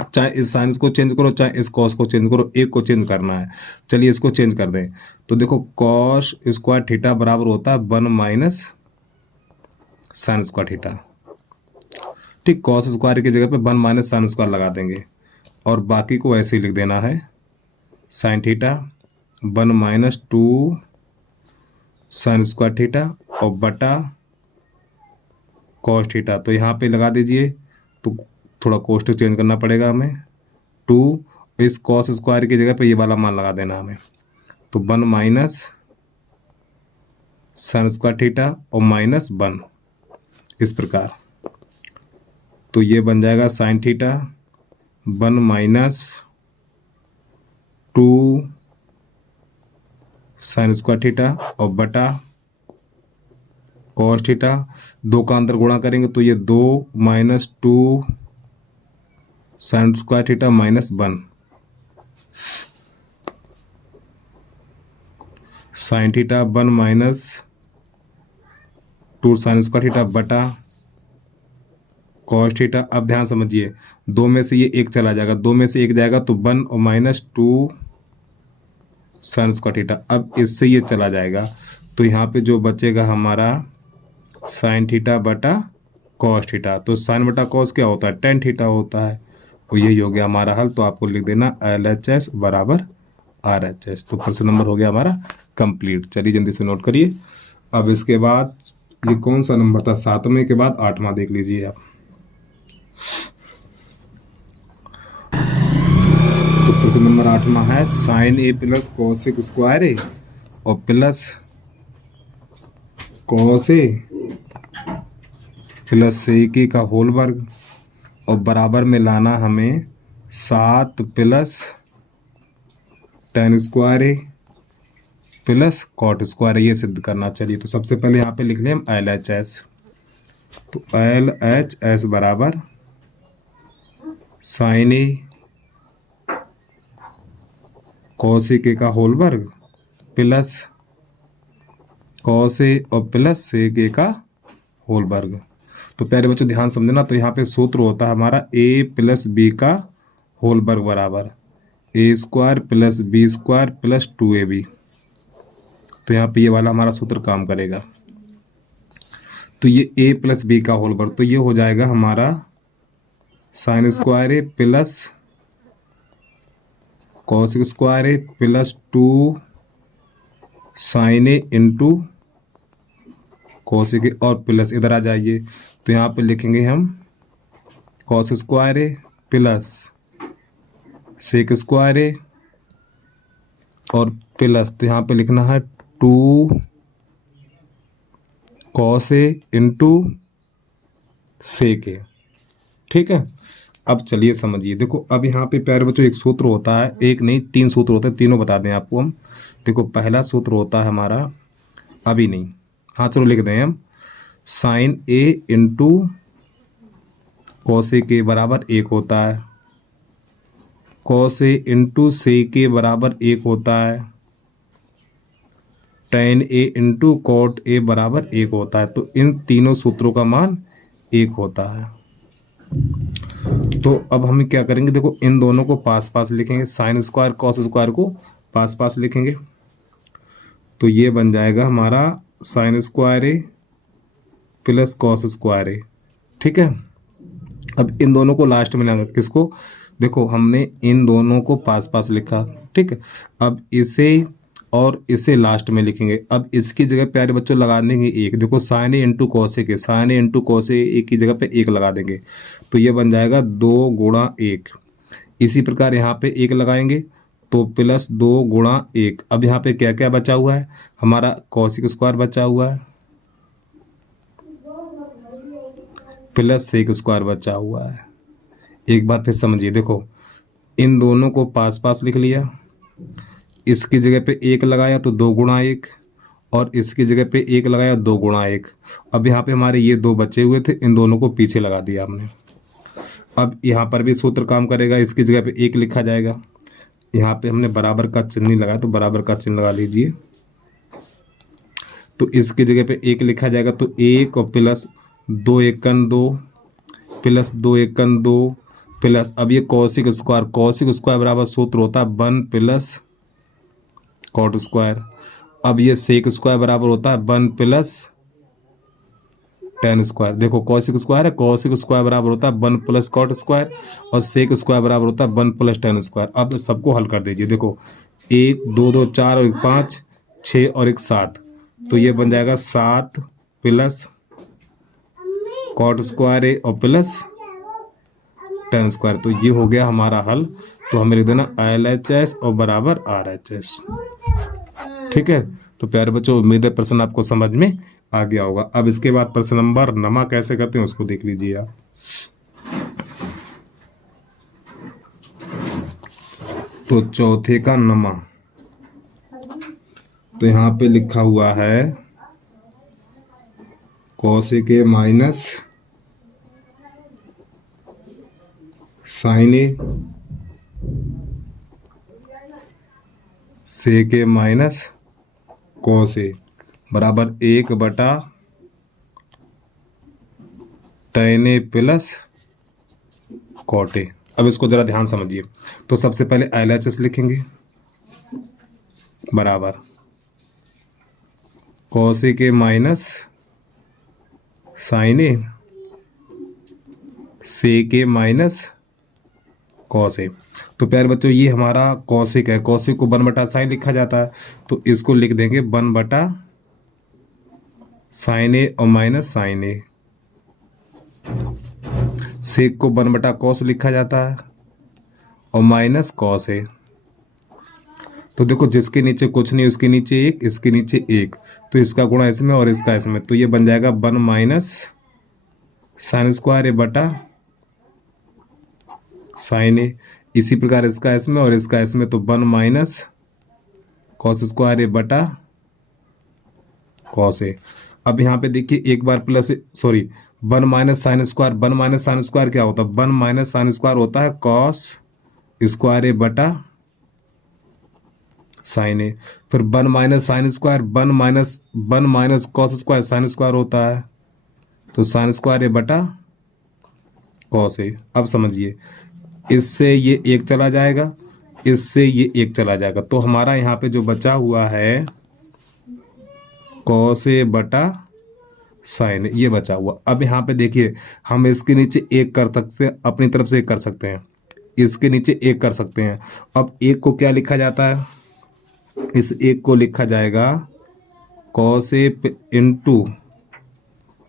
चाहे इस साइन को चेंज करो चाहे इस कॉस को चेंज करो, एक को चेंज करना है। चलिए इसको चेंज कर दें। तो देखो कॉस स्क्वायर थीटा बराबर होता है 1 माइनस साइन स्क्वायर थीटा, ठीक। कॉस स्क्वायर की जगह पे 1 माइनस साइन स्क्वायर लगा देंगे और बाकी को ऐसे ही लिख देना है sine theta 1 minus 2 sign square theta और बटा कॉस थीटा। तो यहाँ पे लगा दीजिए, तो थोड़ा कोष्ट चेंज करना पड़ेगा हमें। 2 इस कॉस स्क्वायर की जगह पे ये वाला मान लगा देना हमें, तो 1 माइनस साइन स्क्वायर थीटा और -1 इस प्रकार। तो ये बन जाएगा sine theta 1 minus 2 sign square theta और बटा कॉस थीटा। 2 का अंदर गुणा करेंगे तो ये 2 minus 2 sign square theta -1 sine theta 1 minus 2 sign square theta बटा कॉस थीटा। अब ध्यान समझिए, 2 में से ये 1 चला जाएगा, 2 में से 1 जाएगा तो 1 और -2 साइन स्क्वायर थीटा। अब इससे ये चला जाएगा तो यहाँ पे जो बचेगा हमारा साइन थीटा बटा कॉस थीटा। तो साइन बटा कॉस क्या होता है, टेन थीटा होता है तो यही हो गया हमारा हल। तो आपको लिख देना LHS बराबर RHS। तो प्रश्न नंबर हो गया हमारा कंप्लीट। चलिए जल्दी से नोट करिए। अब इसके बाद ये कौन सा नंबर था, 7वें के बाद 8वां देख लीजिए आप। तो प्रश्न नंबर 8वां है sin A plus cosec square A और plus cos A plus sec A का होल वर्ग और बराबर में लाना हमें 7 plus tan square A plus cot square ये सिद्ध करना। चलिए तो सबसे पहले यहाँ पे लिख लें हम LHS। तो LHS बराबर sin A cosec A का होल वर्ग प्लस cos A और प्लस sec A का होल वर्ग। तो प्यारे बच्चों ध्यान समझना, तो यहाँ पे सूत्र होता है हमारा A प्लस B का होल वर्ग बराबर A square plus B square plus 2AB। तो यहाँ पे ये वाला हमारा सूत्र काम करेगा। तो ये A प्लस B का होल वर्ग, तो ये हो जाएगा हमारा sine square A plus cos square A plus 2 sine A into cos A और प्लस इधर आ जाइए। तो यहाँ पे लिखेंगे हम cos square A plus sec square A और प्लस, तो यहाँ पे लिखना है 2 cos A into sec A। ठीक है। अब चलिए समझिए, देखो अब यहाँ पे प्यारे बच्चों एक सूत्र होता है, एक नहीं 3 सूत्र होते हैं, तीनों बता दें आपको हम। देखो पहला सूत्र होता है हमारा, अभी नहीं, हाँ चलो लिख दें हम, sine A into cos A के बराबर 1 होता है, cos A into sec A बराबर 1 होता है, tan A into cot A बराबर 1 होता है। तो इन तीनों सूत्रों का मान 1 होता है। तो अब हम क्या करेंगे, देखो इन दोनों को पास पास लिखेंगे, साइन स्क्वायर कॉस स्क्वायर को पास पास लिखेंगे। तो ये बन जाएगा हमारा sine square A plus cos square A। ठीक है। अब इन दोनों को लास्ट में लाएंगे, किसको, देखो हमने इन दोनों को पास पास लिखा। ठीक है। अब इसे और इसे लास्ट में लिखेंगे। अब इसकी जगह प्यारे बच्चों लगा देंगे 1। देखो sine A into cos A के, sine A into cos A एक की जगह पे 1 लगा देंगे। तो ये बन जाएगा 2 गुणा 1। इसी प्रकार यहाँ पे 1 लगाएंगे तो प्लस 2 गुणा 1। अब यहाँ पे क्या क्या बचा हुआ है, हमारा कॉसिक स्क्वायर बचा हुआ है प्लस सेक स्क्वायर बचा हुआ है। एक बार फिर समझिए, देखो इन दोनों को पास पास लिख लिया, इसकी जगह पे 1 लगाया तो 2 गुणा 1 और इसकी जगह पे 1 लगाया 2 गुणा 1। अब यहाँ पे हमारे ये 2 बचे हुए थे, इन दोनों को पीछे लगा दिया हमने। अब यहाँ पर भी सूत्र काम करेगा, इसकी जगह पे 1 लिखा जाएगा, यहाँ पे हमने बराबर का चिन्ह लगाया तो बराबर का चिन्ह लगा लीजिए। तो इसकी जगह पे 1 लिखा जाएगा, तो 1 और प्लस 2 एकन 2 प्लस 2 एकन 2 प्लस, अब ये कॉसिक स्क्वायर बराबर सूत्र होता है 1 प्लस कॉट स्क्वायर। अब ये सेक स्क्वायर बराबर होता है 1 प्लस टेन स्क्वायर। देखो कॉसिक स्क्वायर है, कॉसिक स्क्वायर बराबर होता है 1 प्लस कॉट स्क्वायर और सेक स्क्वायर बराबर होता है 1 प्लस टेन स्क्वायर। अब सबको हल कर दीजिए, देखो 1 2 2 4 और 1 5 6 और 1 7। तो ये बन जाएगा 7 प्लस कॉट स्क्वायर A और प्लस टेन स्क्वायर। तो ये हो गया हमारा हल। तो हमें लिख देना LHS और बराबर RHS। ठीक है। तो प्यारे बच्चों उम्मीद है प्रश्न आपको समझ में आ गया होगा। अब इसके बाद प्रश्न नंबर नमा कैसे करते हैं उसको देख लीजिए आप। तो चौथे का नमा, तो यहाँ पे लिखा हुआ है cosec A minus sine A sec A minus cos A बराबर 1 बटा tan A plus cot A। अब इसको जरा ध्यान समझिए। तो सबसे पहले LHS लिखेंगे बराबर cosec A minus sine A sec A minus cos A. तो प्यारे बच्चों ये हमारा कॉसिक है, कॉसिक को 1/sin लिखा जाता है, तो इसको लिख देंगे 1/sin ए और माइनस साइन ए। सेक को 1/cos लिखा जाता है और माइनस कॉस ए। तो देखो जिसके नीचे कुछ नहीं उसके नीचे एक, इसके नीचे एक, तो इसका गुणा इसमें और इसका इसमें, तो ये बन जाएगा 1 माइनस साइन स्क्वायर ए बटा साइन ए। इसी प्रकार इसका इसमें और इसका इसमें, तो 1 माइनस कॉस स्क्वायर ए बटा कॉस ए। अब यहाँ पे देखिए एक बार plus, sorry 1 minus sine square, 1 minus sine square क्या होता है, 1 माइनस साइन स्क्वायर होता है कॉस स्क्वायर ए बटा साइन ए। फिर 1 minus sine square, 1 minus cos square sine square होता है, तो साइन स्क्वायर ए बटा कॉस ए। अब समझिए इससे ये एक चला जाएगा, इससे ये एक चला जाएगा, तो हमारा यहाँ पे जो बचा हुआ है कॉस ए बटा साइन, ये बचा हुआ। अब यहाँ पे देखिए हम इसके नीचे एक कर सकते हैं, अपनी तरफ से एक कर सकते हैं, इसके नीचे एक कर सकते हैं। अब एक को क्या लिखा जाता है, इस एक को लिखा जाएगा कॉस ए इंटू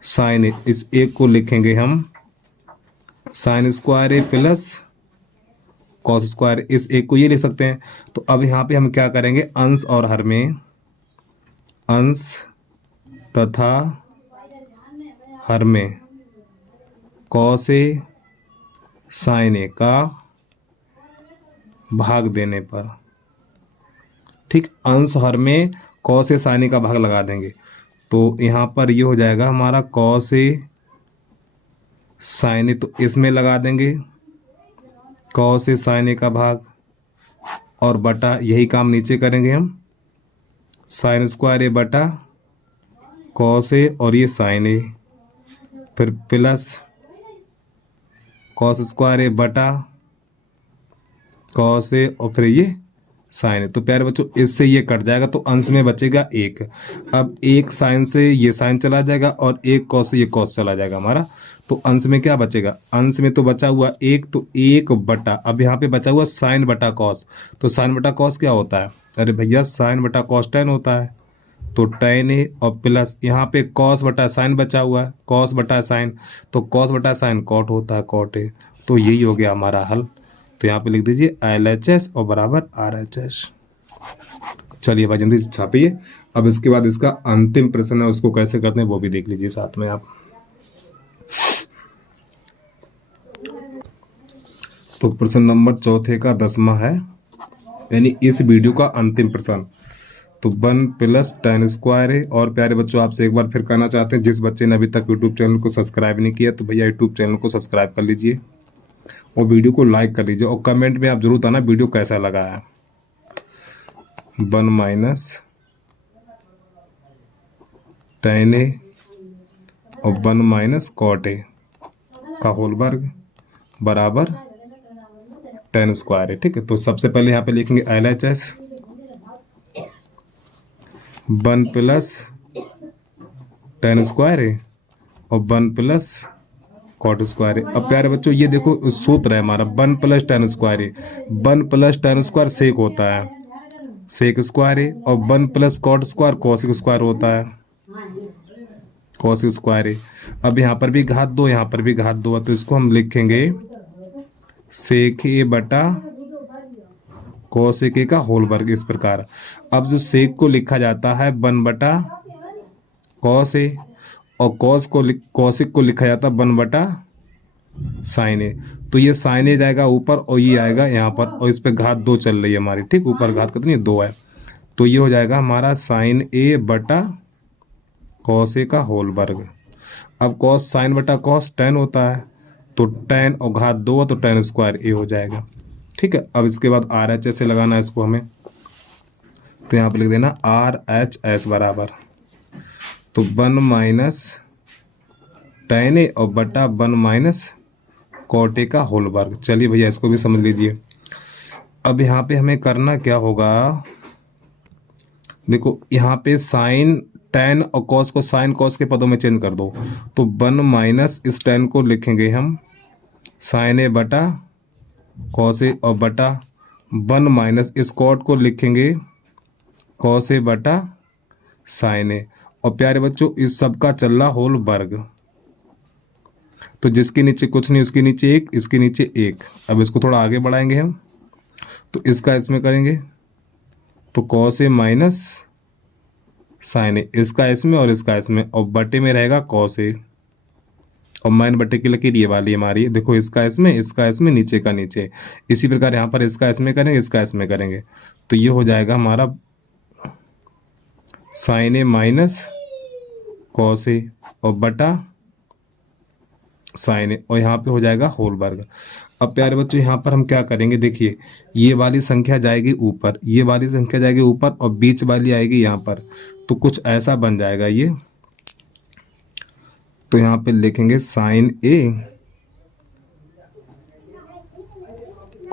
साइन ए। इस एक को लिखेंगे हम साइन स्क्वायर ए प्लस कॉस स्क्वायर, इस एक को ये लिख सकते हैं। तो अब यहाँ पे हम क्या करेंगे, अंश और हर में, अंश तथा हर में कॉस ए साइन ए का भाग देने पर, ठीक, अंश हर में कॉस ए साइन ए का भाग लगा देंगे, तो यहाँ पर ये हो जाएगा हमारा कॉस ए साइन ए, तो इसमें लगा देंगे कॉस ए साइन ए का भाग, और बटा यही काम नीचे करेंगे हम, साइन स्क्वायर ए बटा कॉस ए और ये साइन ए, फिर प्लस कॉस स्क्वायर ए बटा कॉस ए और फिर ये साइन है। तो प्यारे बच्चों इससे ये कट जाएगा, तो अंश में बचेगा एक। अब एक साइन से ये साइन चला जाएगा और एक कॉस से ये कॉस चला जाएगा हमारा, तो अंश में क्या बचेगा, अंश में तो बचा हुआ एक, तो एक बटा, अब यहाँ पे बचा हुआ साइन बटा कॉस, तो साइन बटा कॉस क्या होता है, अरे भैया साइन बटा कॉस टेन होता है, तो टेन ए और प्लस यहाँ पे कॉस बटा साइन बचा हुआ है, कॉस बटा साइन, तो कॉस बटा साइन कॉट होता है, कॉट ए। तो यही हो गया हमारा हल। तो यहाँ पे लिख दीजिए LHS और बराबर RHS। चलिए भाई जल्दी से छापिए। अब इसके बाद इसका अंतिम प्रश्न है, उसको कैसे करते हैं वो भी देख लीजिए साथ में आप। तो प्रश्न नंबर चौथे का 10वां है, यानी इस वीडियो का अंतिम प्रश्न। तो 1 प्लस tan स्क्वायर है। और प्यारे बच्चों आपसे एक बार फिर कहना चाहते हैं, जिस बच्चे ने अभी तक यूट्यूब चैनल को सब्सक्राइब नहीं किया तो भैया यूट्यूब चैनल को सब्सक्राइब कर लीजिए और वीडियो को लाइक कर लीजिए, और कमेंट में आप जरूर बताना वीडियो कैसा लगा है। 1 माइनस tan ए और 1 माइनस कॉट ए का होल वर्ग बराबर tan स्क्वायर है, ठीक है। तो सबसे पहले यहाँ पे लिखेंगे LHS 1 प्लस tan स्क्वायर है और 1 प्लस कॉट स्क्वायर है। अब प्यारे बच्चों ये देखो सूत्र है हमारा 1 प्लस tan स्क्वायर है, 1 प्लस tan स्क्वायर सेक होता है, सेक स्क्वायर है, और 1 plus cot square cosec square होता है, कोसिक स्क्वायर है। अब यहाँ पर भी घात 2, यहाँ पर भी घात 2 है, तो इसको हम लिखेंगे सेक ए बटा कोसिक ए का होल वर्ग, इस प्रकार। अब जो सेक को लिखा जाता है 1 बटा कॉस ए, और कोसिक को लिखा जाता है 1 बटा साइन ए, तो ये साइन ए जाएगा ऊपर और ये आएगा यहाँ पर, और इस पे घात 2 चल रही है हमारी, ठीक, ऊपर घात कितनी है 2 है, तो ये हो जाएगा हमारा साइन ए बटा कॉस ए का होल वर्ग। अब कॉस साइन बटा कॉस tan होता है, तो tan और घात 2 है तो tan स्क्वायर ए हो जाएगा, ठीक है। अब इसके बाद RHS से लगाना है इसको हमें, तो यहाँ पे लिख देना RHS बराबर, तो 1 माइनस tan ए और बटा 1 माइनस कॉट ए का होल वर्ग। चलिए भैया इसको भी समझ लीजिए। अब यहाँ पे हमें करना क्या होगा, देखो यहाँ पे साइन tan और कॉस को साइन कॉस के पदों में चेंज कर दो, तो 1 माइनस इस tan को लिखेंगे हम साइन ए बटा कॉस ए और बटा 1 माइनस इस कॉट को लिखेंगे कॉस ए बटा साइन ए। और प्यारे बच्चों इस सब का चल रहा होल वर्ग, तो जिसके नीचे कुछ नहीं उसके नीचे 1, इसके नीचे 1। अब इसको थोड़ा आगे बढ़ाएंगे हम, तो इसका इसमें करेंगे तो कॉस ए माइनस साइन ए, इसका इसमें और इसका इसमें, और बटे में रहेगा कॉस ए और माइन बटे की लकीर ये वाली हमारी, देखो इसका इसमें नीचे का नीचे। इसी प्रकार यहाँ पर इसका इसमें करेंगे, इसका इसमें करेंगे, तो ये हो जाएगा हमारा साइन ए माइनस कॉस ए और बटा साइन ए, और यहाँ पे हो जाएगा होल वर्ग। अब प्यारे बच्चों यहाँ पर हम क्या करेंगे, देखिए ये वाली संख्या जाएगी ऊपर, ये वाली संख्या जाएगी ऊपर और बीच वाली आएगी यहाँ पर, तो कुछ ऐसा बन जाएगा ये। तो यहाँ पे लिखेंगे sign A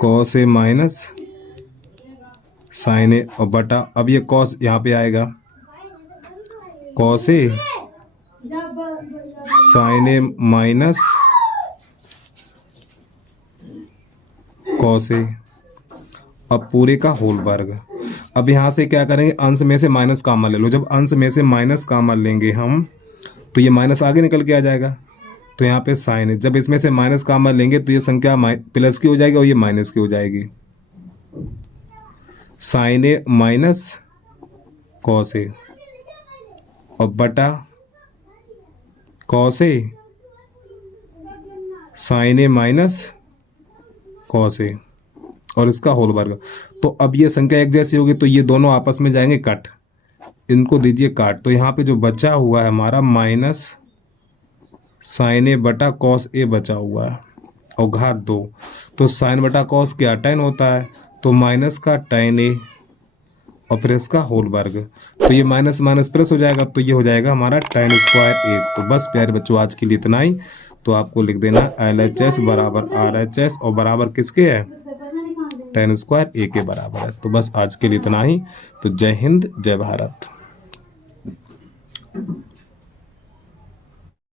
cos A minus sign A और बटा, अब ये कॉस यहाँ पे आएगा cos A sign A minus cos ए, अब पूरे का होल वर्ग। अब यहाँ से क्या करेंगे, अंश में से माइनस कॉमन ले लो। जब अंश में से माइनस कॉमन लेंगे हम तो ये माइनस आगे निकल के आ जाएगा, तो यहाँ पे साइन है। जब इसमें से माइनस कॉमन लेंगे तो ये संख्या प्लस की हो जाएगी और ये माइनस की हो जाएगी। साइन ए माइनस कॉस ए और बटा cos A sign A minus cos ए और इसका होल वर्ग। तो अब ये संख्या एक जैसी होगी तो ये दोनों आपस में जाएंगे कट, इनको दीजिए काट। तो यहाँ पे जो बचा हुआ है हमारा माइनस साइन ए बटा कॉस ए बचा हुआ है और घात 2, तो साइन बटा कॉस क्या tan होता है, तो माइनस का tan ए और फिर इसका होल वर्ग, तो ये माइनस माइनस प्लस हो जाएगा, तो ये हो जाएगा हमारा tan स्क्वायर 1। तो बस प्यारे बच्चों आज के लिए इतना ही। तो आपको लिख देना LHS बराबर RHS और बराबर किसके है, tan स्क्वायर ए के बराबर है। तो बस आज के लिए इतना ही। तो जय हिंद जय भारत।